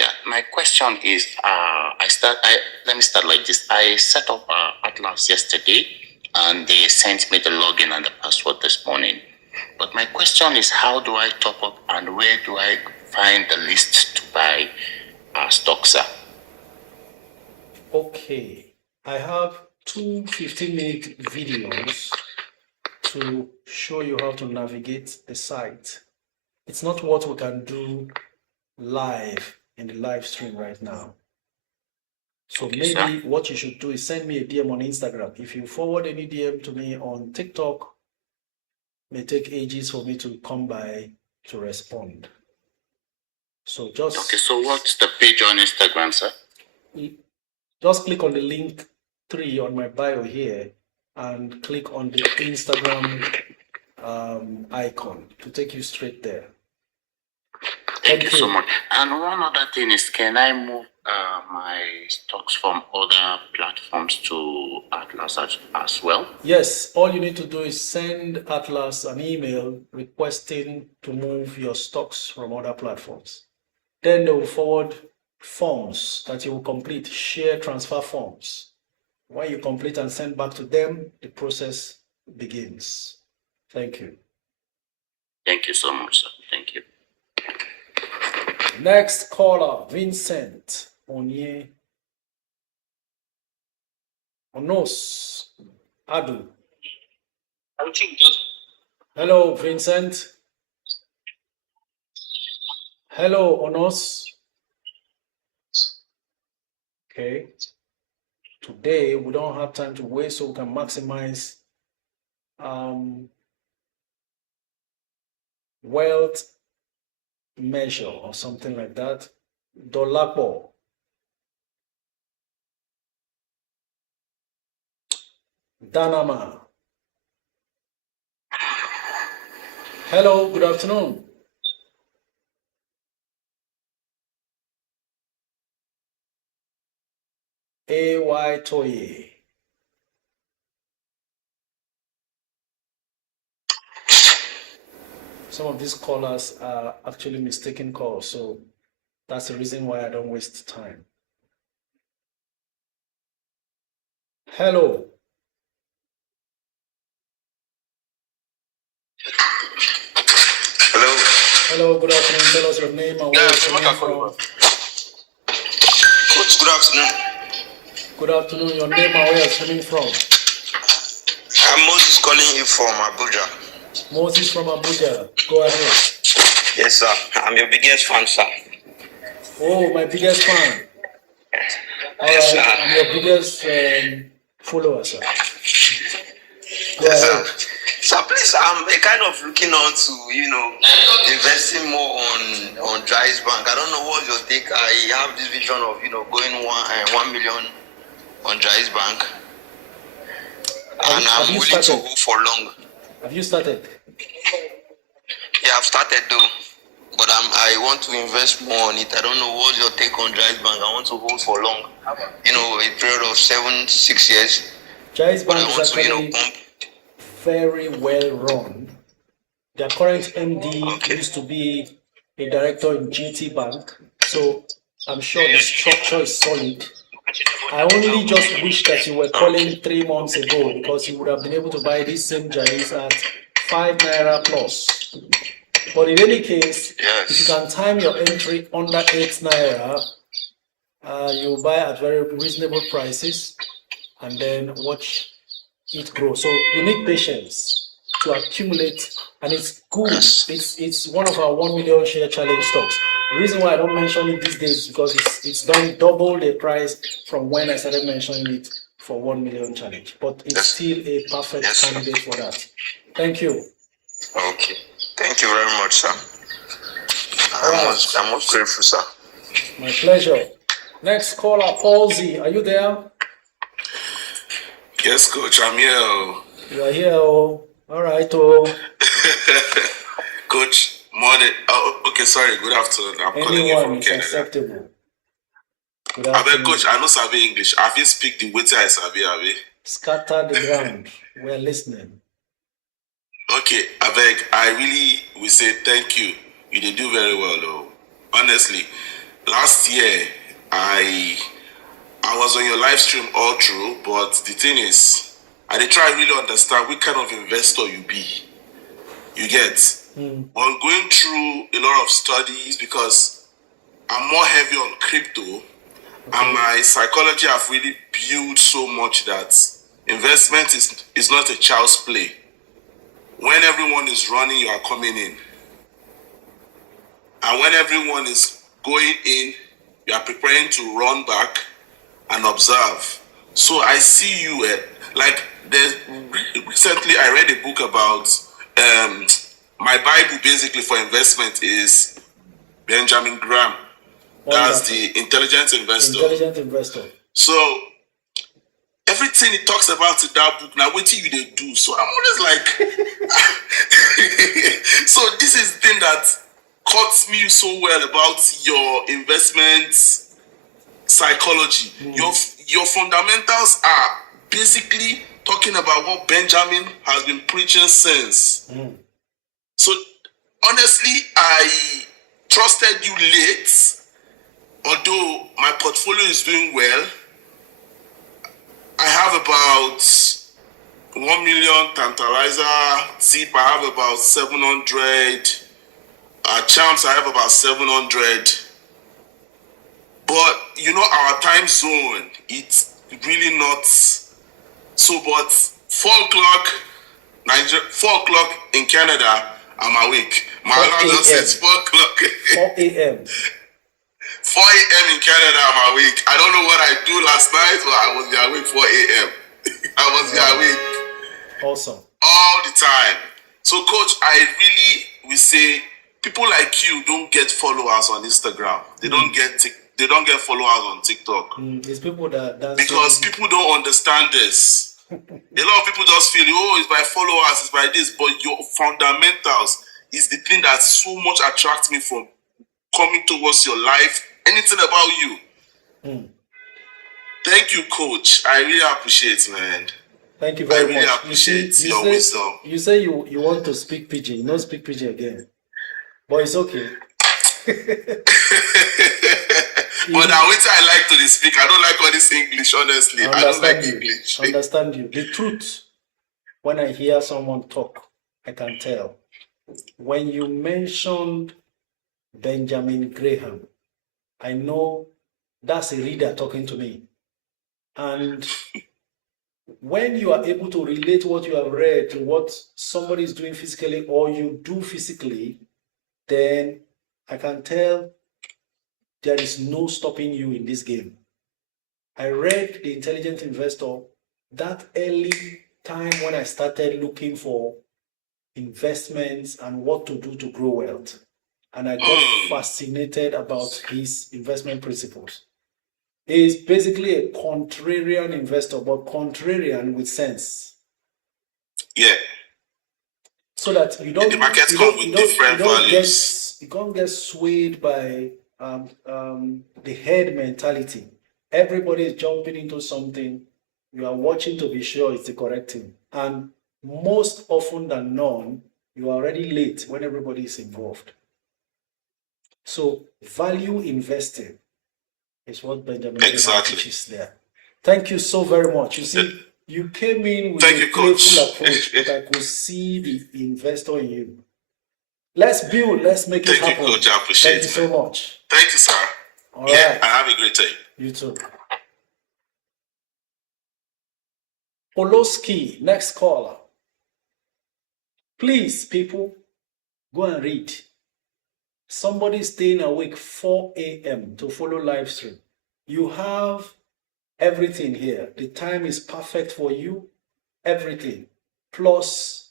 Yeah, my question is, let me start like this. I set up Atlas yesterday, and they sent me the login and the password this morning. But my question is, how do I top up and where do I find the list to buy stocks, sir? Okay, I have two 15-minute videos to show you how to navigate the site. It's not what we can do live in the live stream right now. So Okay, maybe sir. what you should do is send me a DM on Instagram. If you forward any DM to me on TikTok, it may take ages for me to come by to respond. So just Okay, so what's the page on Instagram, sir? just click on the link 3 on my bio here and click on the Instagram icon to take you straight there. Thank you so much. And one other thing is, can I move my stocks from other platforms to Atlas as well? Yes, all you need to do is send Atlas an email requesting to move your stocks from other platforms. Then they will forward forms that you will complete, share transfer forms. When you complete and send back to them, the process begins. Thank you. Thank you so much, sir. Thank you. Next caller, Vincent Onye Onos Adu. Hello, Vincent. Hello, Onos. Okay. Today, we don't have time to waste, so we can maximize wealth measure or something like that. Dolapo. Danama. Hello, good afternoon. AY Toye. Some of these callers are actually mistaken calls, so that's the reason why I don't waste time. Hello. Hello. Hello, good afternoon. Tell us your name and where you're coming from. Coach, good afternoon. Good afternoon. Your name and where you're streaming from. I'm Moses calling you from Abuja. Moses from Abuja. Go ahead. Yes, sir. I'm your biggest fan, sir. Oh, my biggest fan. All Yes, right, sir. I'm your biggest follower, sir. Go Yes, ahead. sir. So please, I'm kind of looking on to, investing more on Jais Bank. I don't know what's your take. I have this vision of, going 1 million on Jais Bank. And I'm willing to go for long. Have you started? Yeah, I've started though. But I want to invest more on it. I don't know what's your take on Jais Bank. I want to hold for long. A period of 7-6 years. Jais Bank is actually very well run. Their current MD used to be a director in GT Bank, so I'm sure the structure is solid. I only just wish that you were calling 3 months ago, because you would have been able to buy this same Jais at 5 naira plus. But in any case, if you can time your entry under 8 naira, you buy at very reasonable prices and then watch it grow. So you need patience to accumulate, and it's good. It's one of our 1 million share challenge stocks. The reason why I don't mention it these days is because it's done double the price from when I started mentioning it for 1 million challenge. But it's still a perfect candidate for that. Thank you. Okay. Thank you very much, sir. I'm most grateful, sir. My pleasure. Next caller, Paul Z. Are you there? Yes, Coach, I'm here. You are here, oh. All right, oh. Coach, morning. Oh, okay, sorry. Good afternoon. I'm calling you from Canada. Acceptable. Good I afternoon. Coach, I know Sabi English. I feel speak the way I Sabi. Scatter the ground. We're listening. Okay, I really will say thank you. You did do very well, though. Honestly, last year, I was on your live stream all through, but the thing is, I dey try really understand which kind of investor you be. You get? I'm going through a lot of studies because I'm more heavy on crypto, and my psychology have really built so much that investment is not a child's play. When everyone is running, you are coming in. And when everyone is going in, you are preparing to run back and observe. So I see you recently I read a book about my Bible basically for investment is Benjamin Graham. That's the intelligent investor. Intelligent investor. So everything he talks about in that book, now what you they do. So I'm always like, so this is the thing that caught me so well about your investment psychology. Your fundamentals are basically talking about what Benjamin has been preaching since. So honestly, I trusted you late, although my portfolio is doing well. I have about 1 million tantalizer tip. I have about 700 champs. I have about 700. But you know, our time zone, it's really not so. But 4 o'clock, 4 o'clock in Canada, I'm awake. My alarm just says 4 o'clock. 4 a.m. 4 a.m. in Canada, I'm awake. I don't know what I do last night, but I was awake 4 a.m. I was awake. Awesome. All the time. So, Coach, I really will say people like you don't get followers on Instagram. They don't get followers on TikTok. It's people that because people don't understand this. A lot of people just feel, oh, it's by followers, it's by this, but your fundamentals is the thing that so much attracts me from coming towards your life, anything about you. Thank you, Coach. I really appreciate, man. Thank you very much. I really appreciate your wisdom. You say you want to speak pidgin. You don't speak pidgin again. But it's okay. But now, which I like to speak. I don't like all this English, honestly. I don't like English. Understand you. The truth, when I hear someone talk, I can tell. When you mentioned Benjamin Graham, I know that's a reader talking to me. And when you are able to relate what you have read to what somebody is doing physically or you do physically, then I can tell there is no stopping you in this game. I read The Intelligent Investor that early time when I started looking for investments and what to do to grow wealth. And I got fascinated about his investment principles. He's basically a contrarian investor, but contrarian with sense. Yeah. So that you don't, the markets come with different values. You can't get swayed by the head mentality. Everybody is jumping into something. You are watching to be sure it's the correct thing. And most often than not, you are already late when everybody is involved. So value investing is what Benjamin teaches there. Thank you so very much. You see, you came in with a playful approach, but I could see the investor in you. Let's build, let's make it happen. Thank you, Coach. I appreciate it. Thank you so much. Thank you, sir. All right. And have a great day. You too. Poloski, next caller. Please, people, go and read. Somebody staying awake 4 a.m. to follow live stream. You have everything here. The time is perfect for you. Everything. Plus,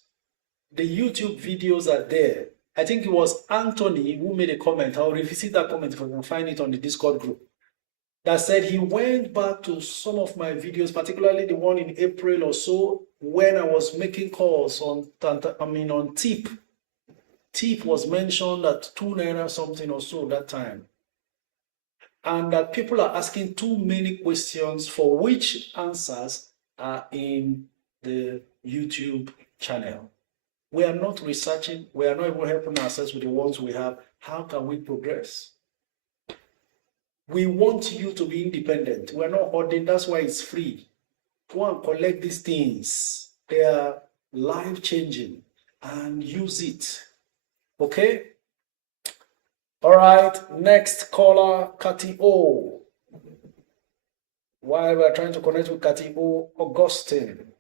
the YouTube videos are there. I think it was Anthony who made a comment. I'll revisit that comment if I can find it on the Discord group. That said he went back to some of my videos, particularly the one in April or so, when I was making calls on tip. Tip was mentioned at 2 naira something or so that time. And that people are asking too many questions for which answers are in the YouTube channel. We are not researching, we are not even helping ourselves with the ones we have. How can we progress? We want you to be independent. We're not hoarding, that's why it's free. Go and collect these things. They are life-changing and use it. Okay? All right, next caller, Kati O. While we're trying to connect with Kati O, Augustine.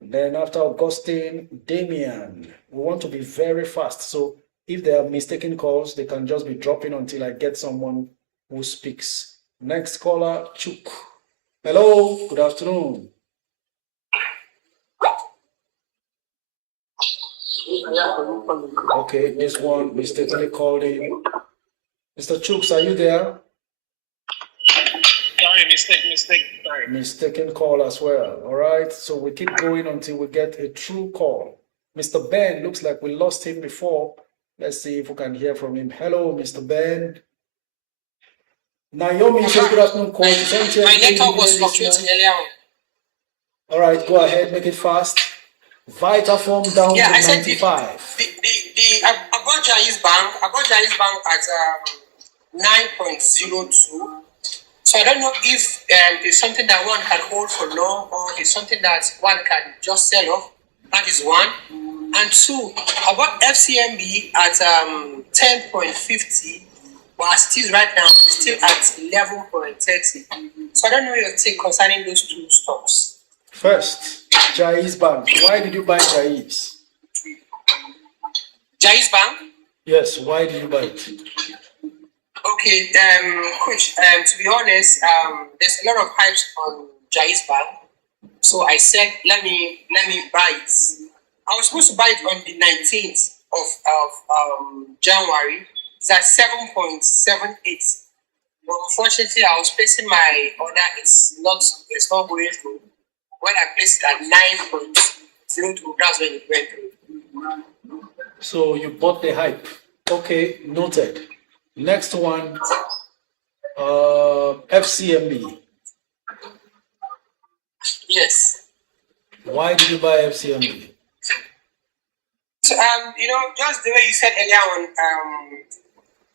Then after Augustine, Damian. We want to be very fast. So if there are mistaken calls, they can just be dropping until I get someone who speaks. Next caller, Chuk. Hello, good afternoon. Okay, this one mistakenly called in. Mr. Chooks, are you there? Sorry, mistake. Sorry. Mistaken call as well. All right, so we keep going until we get a true call. Mr. Ben, looks like we lost him before. Let's see if we can hear from him. Hello, Mr. Ben. Naomi says good afternoon, coach. My network was fluctuating earlier on. All right, go ahead, make it fast. Vitafoam down to 95. I got Jai's Bank. I got Jai's Bank at 9.02. So I don't know if it's something that one can hold for long or it's something that one can just sell off. That is one. And two, I bought FCMB at 10.50, but still right now it's still at 11.30. So I don't know your take concerning those two stocks. First, Jai's Bank. Why did you buy Jai's? Jai's Bank? Yes, why did you buy it? Okay, coach, to be honest, there's a lot of hypes on Jai's Bank. So I said, let me buy it. I was supposed to buy it on the 19th of January. It's at 7.78. But unfortunately, I was placing my order. It's not going through. When I placed it at 9.02, that's when it went through. So you bought the hype. Okay, noted. Next one, FCMB. Yes. Why did you buy FCMB? So, just the way you said earlier on,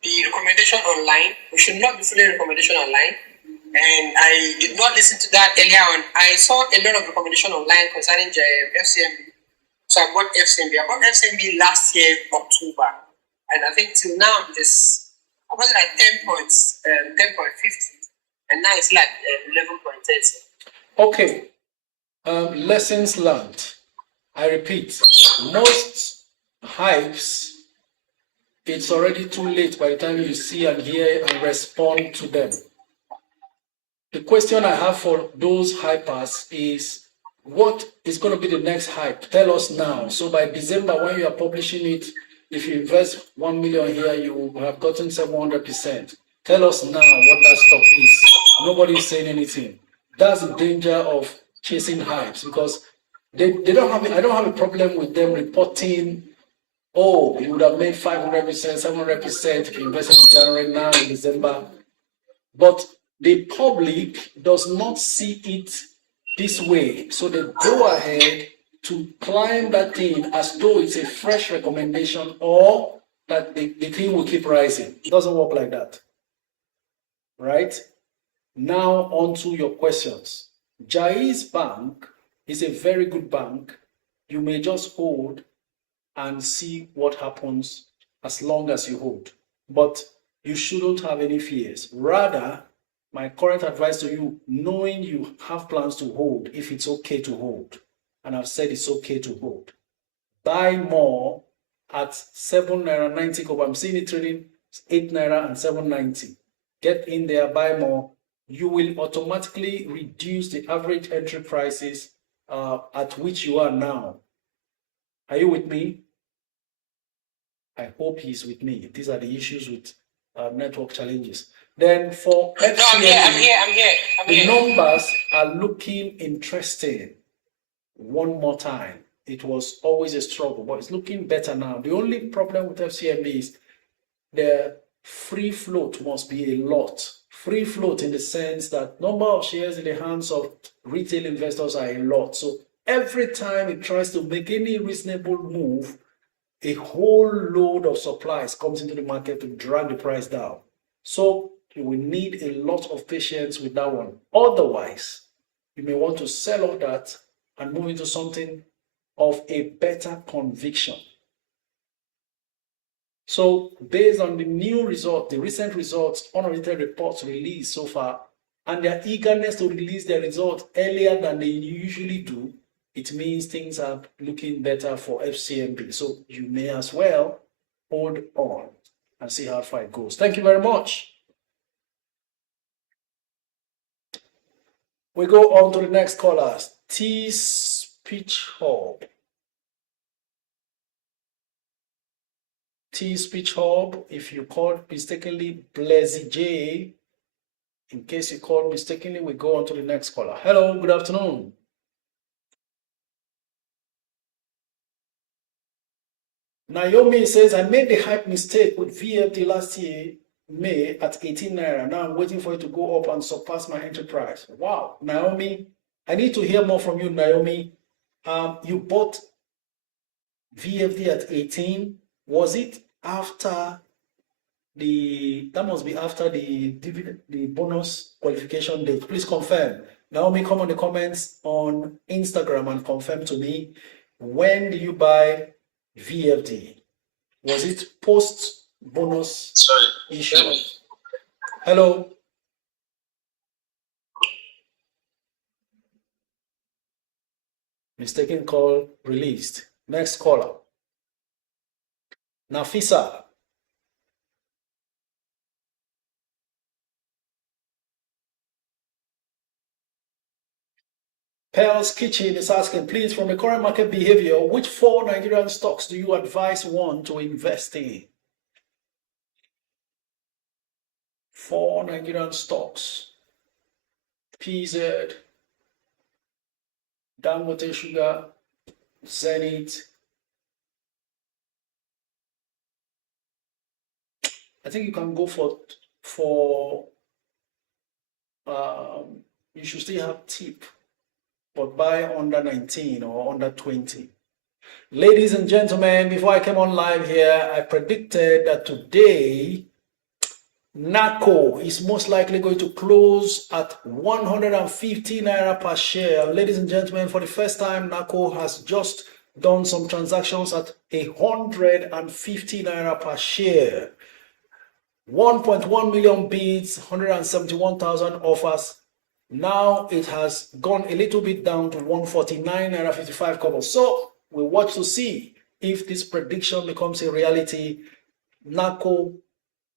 the recommendation online, we should not be following recommendation online. And I did not listen to that earlier on. I saw a lot of recommendation online concerning FCMB. So I bought FCMB. I bought FCMB last year, October. And I think till now, I was at 10.50. And now it's like 11.30. Okay. Lessons learned. I repeat, most hypes, it's already too late by the time you see and hear and respond to them. The question I have for those hypers is, what is going to be the next hype? Tell us now. So by December, when you are publishing it, if you invest 1 million here, you will have gotten 700%. Tell us now what that stock is. Nobody is saying anything. That's the danger of chasing hypes, because they don't have. I don't have a problem with them reporting, oh, you would have made 500%, 700% if you invested in January, now in December. But the public does not see it this way. So they go ahead to climb that thing as though it's a fresh recommendation or that the thing will keep rising. It doesn't work like that. Right? Now on to your questions. Jai's Bank is a very good bank. You may just hold and see what happens as long as you hold. But you shouldn't have any fears. Rather, my current advice to you, knowing you have plans to hold, if it's okay to hold, and I've said it's okay to hold, buy more at 7 naira 90 kobo. I'm seeing it trading 8 naira and 7.90. Get in there, buy more. You will automatically reduce the average entry prices at which you are now. Are you with me? I hope he's with me. These are the issues with network challenges. Then for FCMB, I'm here. the numbers are looking interesting. One more time, it was always a struggle, but it's looking better now. The only problem with FCMB is the free float must be a lot. Free float in the sense that number of shares in the hands of retail investors are a lot. So every time it tries to make any reasonable move, a whole load of supplies comes into the market to drag the price down. So you will need a lot of patience with that one. Otherwise, you may want to sell off that and move into something of a better conviction. So based on the new result, the recent results, unaudited reports released so far, and their eagerness to release their results earlier than they usually do, it means things are looking better for FCMB. So you may as well hold on and see how far it goes. Thank you very much. We go on to the next caller, T Speech Hub. T Speech Hub, if you called mistakenly Blazy J, in case you called mistakenly, we go on to the next caller. Hello, good afternoon. Naomi says, I made the hype mistake with VFD last year, May, at 18 Naira. Now I'm waiting for it to go up and surpass my enterprise. Wow, Naomi, I need to hear more from you, Naomi. You bought VFD at 18. Was it after that must be after the bonus qualification date? Please confirm. Naomi, come on the comments on Instagram and confirm to me, when did you buy VFD? Was it post bonus issue? Hello. Mistaken call released. Next caller. Nafisa. Pearl's Kitchen is asking, please, from the current market behavior, which 4 Nigerian stocks do you advise one to invest in? 4 Nigerian stocks. PZ, Dangote Sugar, Zenith. I think you can go for you should still have tip, but buy under 19 or under 20. Ladies and gentlemen, before I came on live here, I predicted that today NACO is most likely going to close at 150 Naira per share. Ladies and gentlemen, for the first time, NACO has just done some transactions at 150 Naira per share. 1.1 million bids, 171,000 offers. Now it has gone a little bit down to 149 Naira 55 kobo. So we watch to see if this prediction becomes a reality. NACO,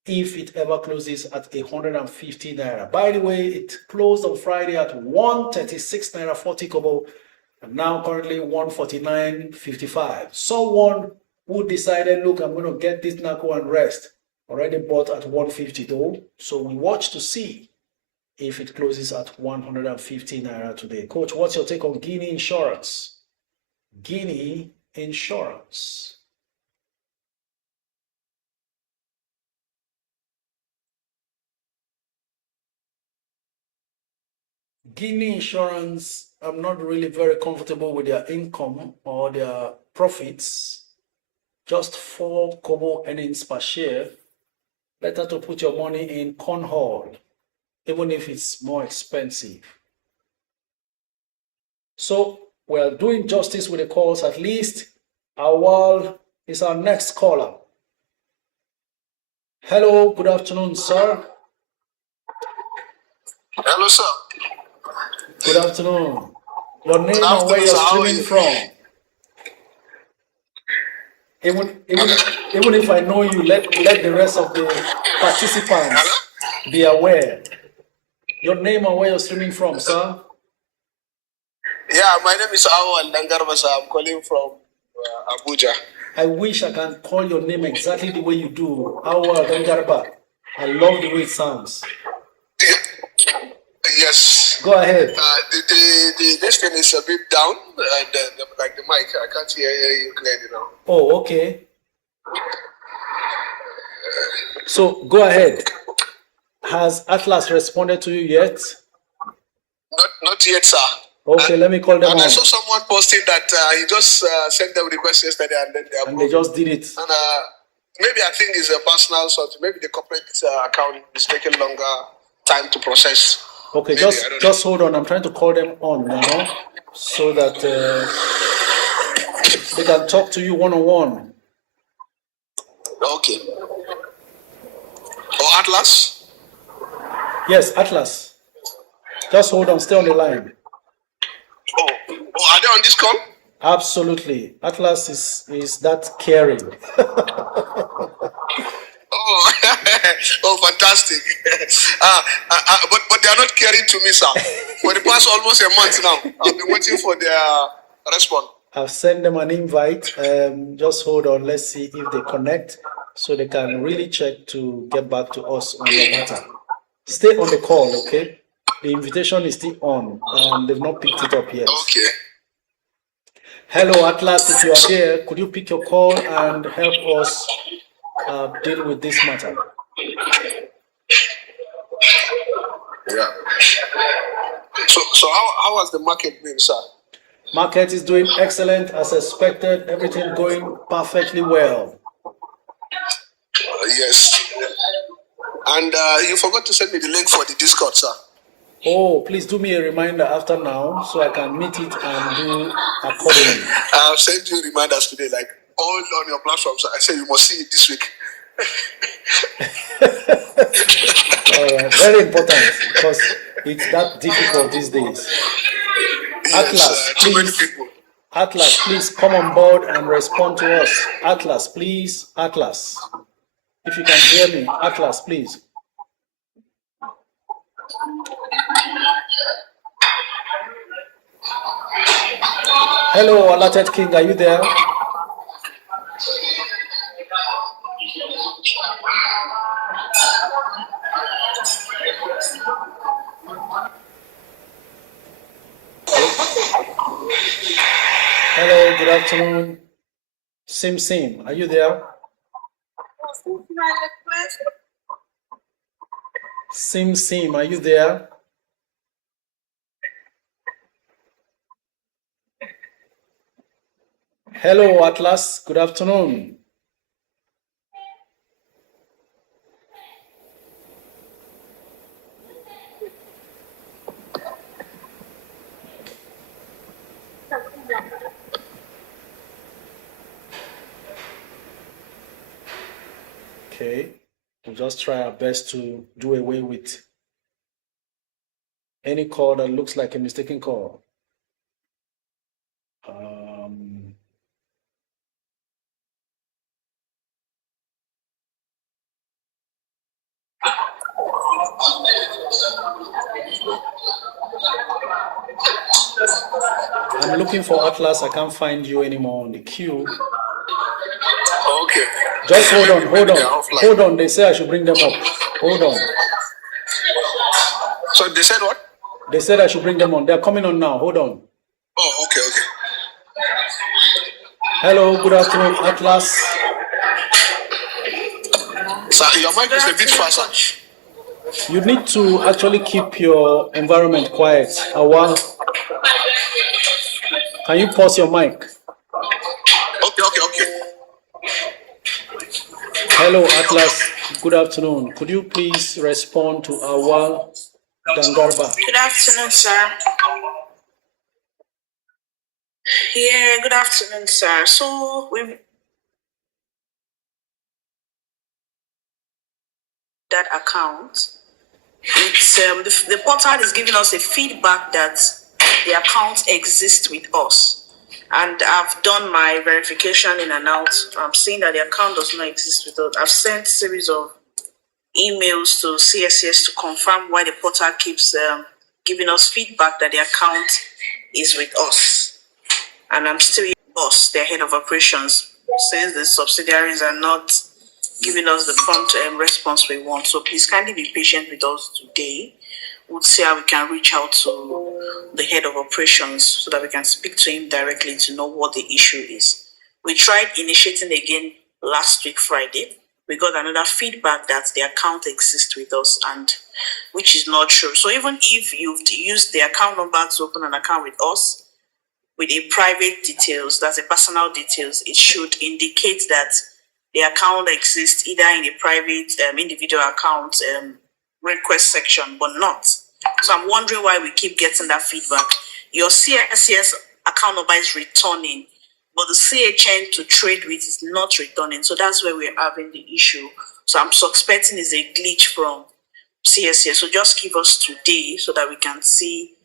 if it ever closes at 150 Naira. By the way, it closed on Friday at 136 Naira 40 kobo, and now currently 149.55. Someone who decided, look, I'm going to get this NACO and rest, already bought at 150 though. So we watch to see if it closes at 150 Naira today. Coach, what's your take on Guinea Insurance? Guinea Insurance. Guinea Insurance, I'm not really very comfortable with their income or their profits. Just 4 kobo earnings per share. Better to put your money in Cornhall, even if it's more expensive. So we're doing justice with the calls. At least Awal is our next caller. Hello, good afternoon, sir. Hello, sir. Good afternoon. Your name and where you're streaming from. Even if I know you, let the rest of the participants be aware. Your name and where you're streaming from, sir. Yeah, my name is Awal Dangarba, sir. I'm calling from Abuja. I wish I can call your name exactly the way you do. Awal Dangarba. I love the way it sounds. Yes. Go ahead. This thing is a bit down, like the mic. I can't hear you clearly now. Oh, okay. So go ahead. Has Atlas responded to you yet? Not yet, sir. Okay, let me call them. And I saw someone posting that he just sent them request yesterday, and then they just did it. And maybe I think it's a personal sort. Maybe the corporate account is taking longer time to process. Okay, Maybe, I don't know. just hold on. I'm trying to call them on now so that they can talk to you one-on-one. Okay. Or Atlas? Yes, Atlas. Just hold on. Stay on the line. Oh, are they on this call? Absolutely. Atlas is that caring. Oh, oh, fantastic. But they are not caring to me, sir. For the past almost a month now, I've been waiting for their response. I've sent them an invite. Just hold on. Let's see if they connect so they can really check to get back to us on your matter. Stay on the call, okay? The invitation is still on. They've not picked it up yet. Okay. Hello, Atlas. If you are there, could you pick your call and help us deal with this matter? Yeah. So how has the market been, sir? Market is doing excellent as expected. Everything going perfectly well. Yes. And you forgot to send me the link for the Discord, sir. Oh, please do me a reminder after now so I can meet it and do accordingly. I've sent you reminders today, like all on your platforms. I say you must see it this week. All right, very important because it's that difficult these days. Yes, too many people. Atlas, please come on board and respond to us. Atlas, please, Atlas. If you can hear me, Atlas, please. Hello, Allotted King, are you there? Hello, good afternoon. Sim, are you there? Sim, are you there? Hello, Atlas, good afternoon. Okay, we'll just try our best to do away with any call that looks like a mistaken call. I'm looking for Atlas. I can't find you anymore on the queue. Okay. Just hold on. They say I should bring them up. Hold on. So they said what? They said I should bring them on. They're coming on now. Hold on. Oh, okay. Hello, good afternoon, Atlas. Sir, your mic is a bit faster. You need to actually keep your environment quiet. Awa, can you pause your mic? Okay. Hello, Atlas. Good afternoon. Could you please respond to Awa Dangarba? Good afternoon, sir. Yeah, good afternoon, sir. So we've that account. It's the portal is giving us a feedback that the account exists with us, and I've done my verification in and out. I'm seeing that the account does not exist with us. I've sent a series of emails to CSCS to confirm why the portal keeps giving us feedback that the account is with us, and I'm still boss, their head of operations, since the subsidiaries are not giving us the prompt response we want. So please kindly be patient with us today. We'll see how we can reach out to the head of operations so that we can speak to him directly to know what the issue is. We tried initiating again last week, Friday. We got another feedback that the account exists with us, and which is not true. So even if you've used the account number to open an account with us, with a private details, that's a personal details, it should indicate that the account exists either in a private individual account request section, but not So I'm wondering why we keep getting that feedback. Your CSCS account number is returning, but the CHN to trade with is not returning. So that's where we're having the issue. So I'm suspecting it's a glitch from CSCS. So just give us today so that we can see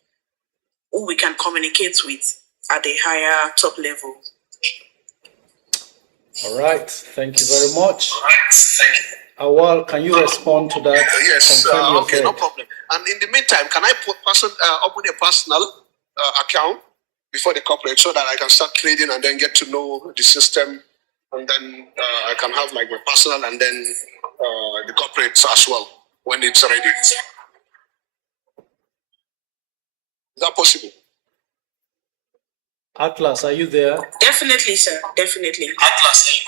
who we can communicate with at a higher top level. All right. Thank you very much. All right. Thank you. Awal, can you respond to that? Yes. Okay, no problem. And in the meantime, can I open a personal account before the corporate so that I can start trading and then get to know the system, and then I can have like my personal and then the corporates as well when it's ready. Is that possible? Atlas, are you there? Definitely, sir. Definitely. Atlas.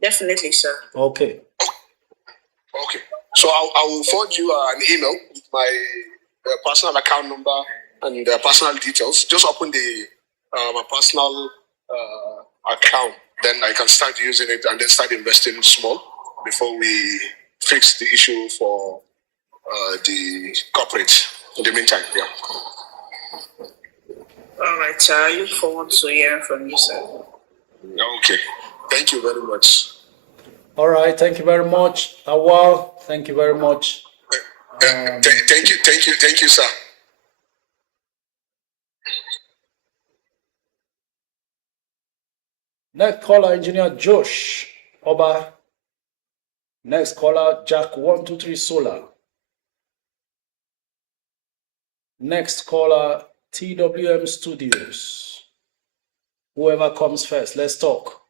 Definitely, sir. Okay. Okay. So I will forward you an email with my personal account number and personal details. Just open the my personal account. Then I can start using it and then start investing small before we fix the issue for the corporate. In the meantime, yeah. All right, sir. I look forward to hearing from you, sir. Okay. Thank you very much. All right. Thank you very much. Awal, thank you very much. Thank you, sir. Next caller, Engineer Josh Oba. Next caller, Jack123 Solar. Next caller, TWM Studios. Whoever comes first, let's talk.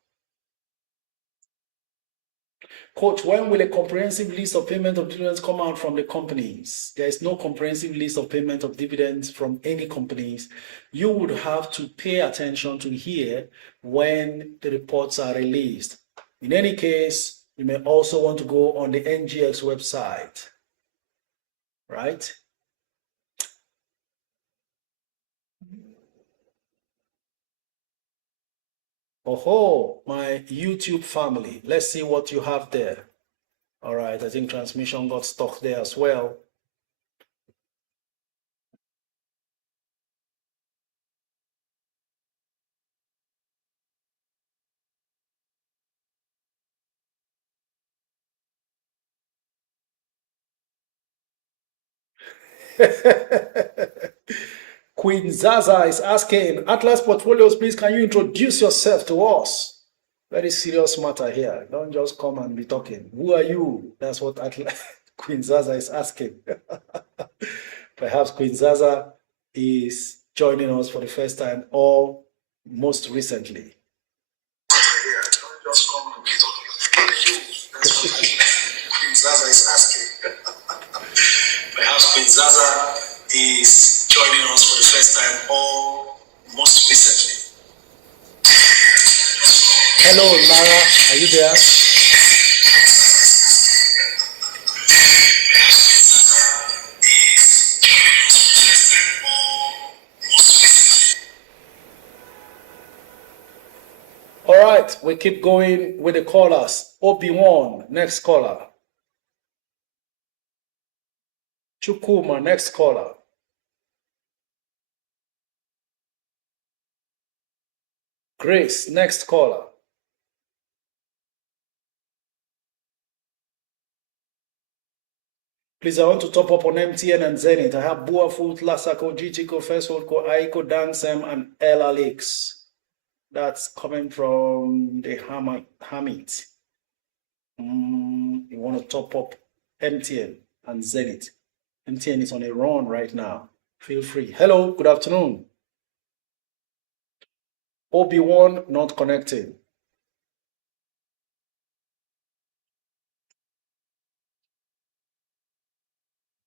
Coach, when will a comprehensive list of payment of dividends come out from the companies? There is no comprehensive list of payment of dividends from any companies. You would have to pay attention to hear when the reports are released. In any case, you may also want to go on the NGX website, right? Oh, my YouTube family. Let's see what you have there. All right, I think transmission got stuck there as well. Queen Zaza is asking, Atlas Portfolios, please, can you introduce yourself to us? Very serious matter here. Don't just come and be talking. Who are you? That's what Atlas Queen Zaza is asking. Perhaps Queen Zaza is joining us for the first time or most recently. Just come and be talking. Queen Zaza is asking. Perhaps Queen Zaza is joining us for the first time or most recently. Hello, Lara. Are you there? All right, we keep going with the callers. Obi-Wan, next caller. Chukuma, next caller. Grace, next caller. Please, I want to top up on MTN and Zenith. I have Bua Food, Lasako, Jichiko, First World Co, Aiko, Dansem, and El Alex. That's coming from the Hamid. You want to top up MTN and Zenith. MTN is on a run right now. Feel free. Hello, good afternoon. Obi-Wan not connecting.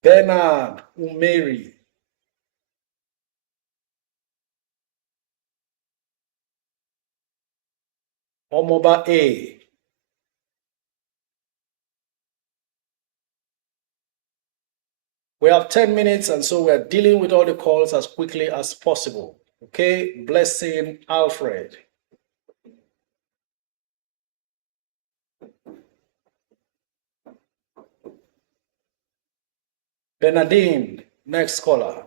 Bernard Umeri. Omoba A. We have 10 minutes, and so we're dealing with all the calls as quickly as possible. Okay, Blessing Alfred. Bernardine Next caller.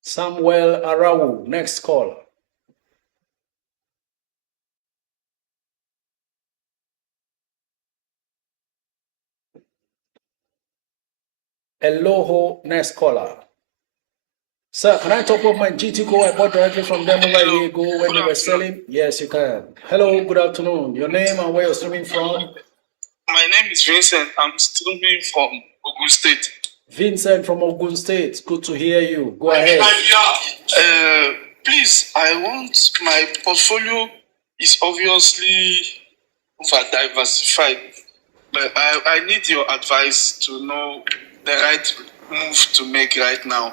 Samuel Arawu, next caller. Eloho, next caller. Sir, can I top up my GT Go I bought directly from them over a year ago when they were selling? Yes, you can. Hello, good afternoon. Your name and where you're streaming from? My name is Vincent. I'm streaming from Ogun State. Vincent from Ogun State. Good to hear you. Go ahead. Please, I want my portfolio is obviously over diversified, but I need your advice to know the right move to make right now.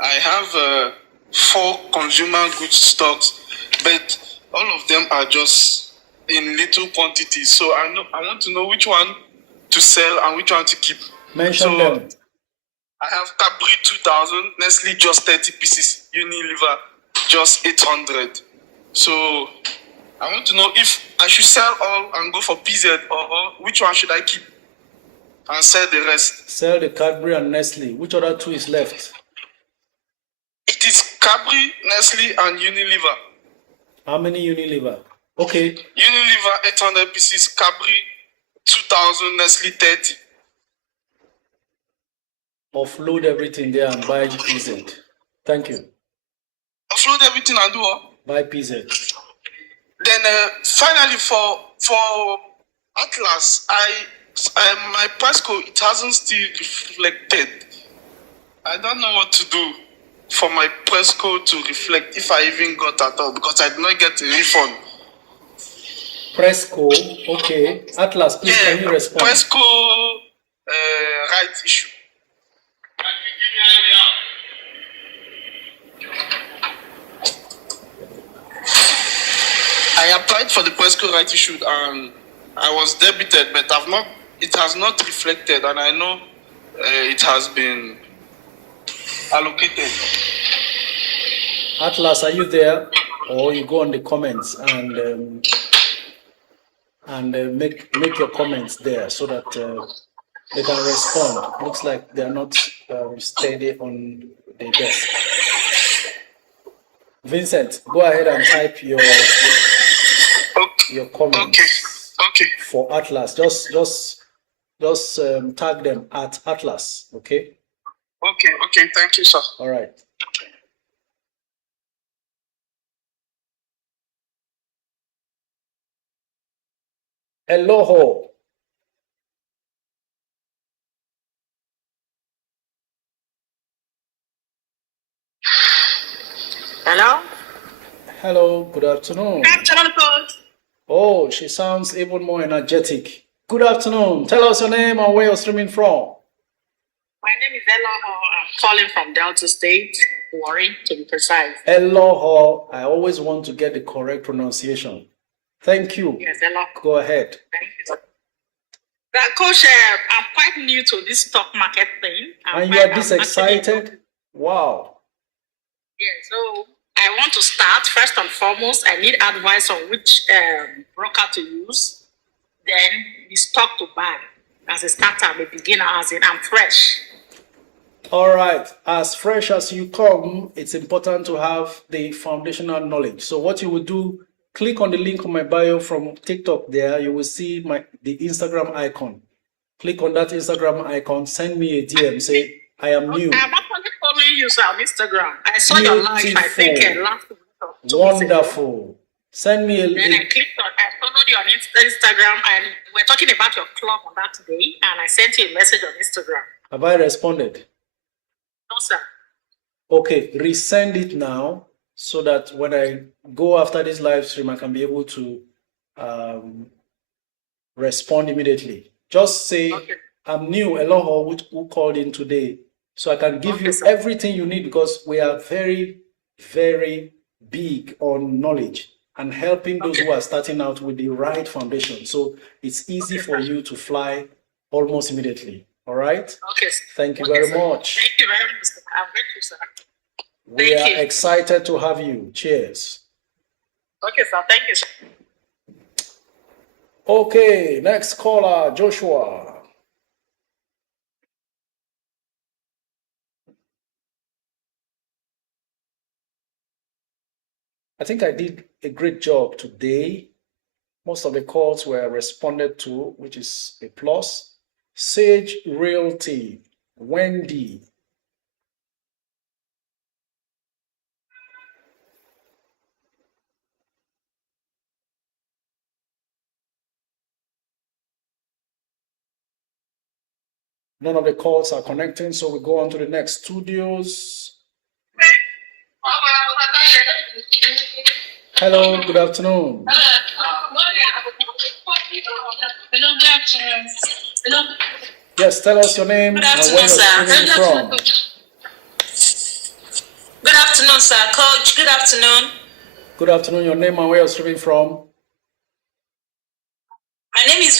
I have 4 consumer goods stocks, but all of them are just in little quantities. So I want to know which one to sell and which one to keep. Mention them. I have Capri 2000, Nestle just 30 pieces, Unilever just 800. So I want to know if I should sell all and go for PZ or which one should I keep and sell the rest. Sell the Cadbury and Nestle. Which other 2 is left? It is Capri, Nestle, and Unilever. How many Unilever? Okay. Unilever 800 pieces, Capri 2000, Nestle 30. Offload everything there and buy PZ. Thank you. Offload everything and do what? Buy PZ. Then finally for Atlas, my price code, it hasn't still reflected. I don't know what to do for my press code to reflect if I even got at all, because I did not get a refund. Press code, okay. Atlas, please can you respond? Press code right issue. I applied for the press code right issued and I was debited, but it has not reflected, and I know it has been allocated. Atlas, are you there? Or you go on the comments and make your comments there so that they can respond. Looks like they are not steady on the desk. Vincent, go ahead and type your comments. Okay. For Atlas. Just tag them at Atlas. Okay. Okay. Thank you, sir. All right. Eloho. Hello? Hello, good afternoon. Good afternoon, Coach. Oh, she sounds even more energetic. Good afternoon. Tell us your name and where you're streaming from. My name is Eloho. I'm calling from Delta State, Warri, to be precise. Eloho. I always want to get the correct pronunciation. Thank you. Yes, Eloho. Go ahead. Thank you. Coach, I'm quite new to this stock market thing. And you are this excited? Wow. Yeah, so I want to start. First and foremost, I need advice on which broker to use. Then the stock to buy as a starter, I'm a beginner, as in I'm fresh. All right. As fresh as you come, it's important to have the foundational knowledge. So what you will do, click on the link on my bio from TikTok there. You will see the Instagram icon. Click on that Instagram icon. Send me a DM. Say, I am new. I'm actually following you on Instagram. I saw your live, I think, last week. Wonderful. Send me a link. Then I followed you on Instagram, and we're talking about your club on that day, and I sent you a message on Instagram. Have I responded? No, sir. Okay, resend it now so that when I go after this live stream, I can be able to respond immediately. Just say, okay. I'm new, Eloho, who called in today. So I can give you everything you need, because we are very, very big on knowledge and helping those who are starting out with the right foundation. So it's easy for you to fly almost immediately. All right? Okay. Thank you very much. Thank you very much, sir. I'm grateful, sir. We are excited to have you. Cheers. Okay, sir. Thank you, sir. Okay, next caller, Joshua. I think I did a great job today. Most of the calls were responded to, which is a plus. Sage Realty, Wendy. None of the calls are connecting, so we go on to the next studios. Hello, good afternoon. Hello, good afternoon. Hello. Yes, tell us your name Good and afternoon, where you're streaming from. Good afternoon, sir. Coach, good afternoon. Good afternoon, your name and where you're streaming from. My name is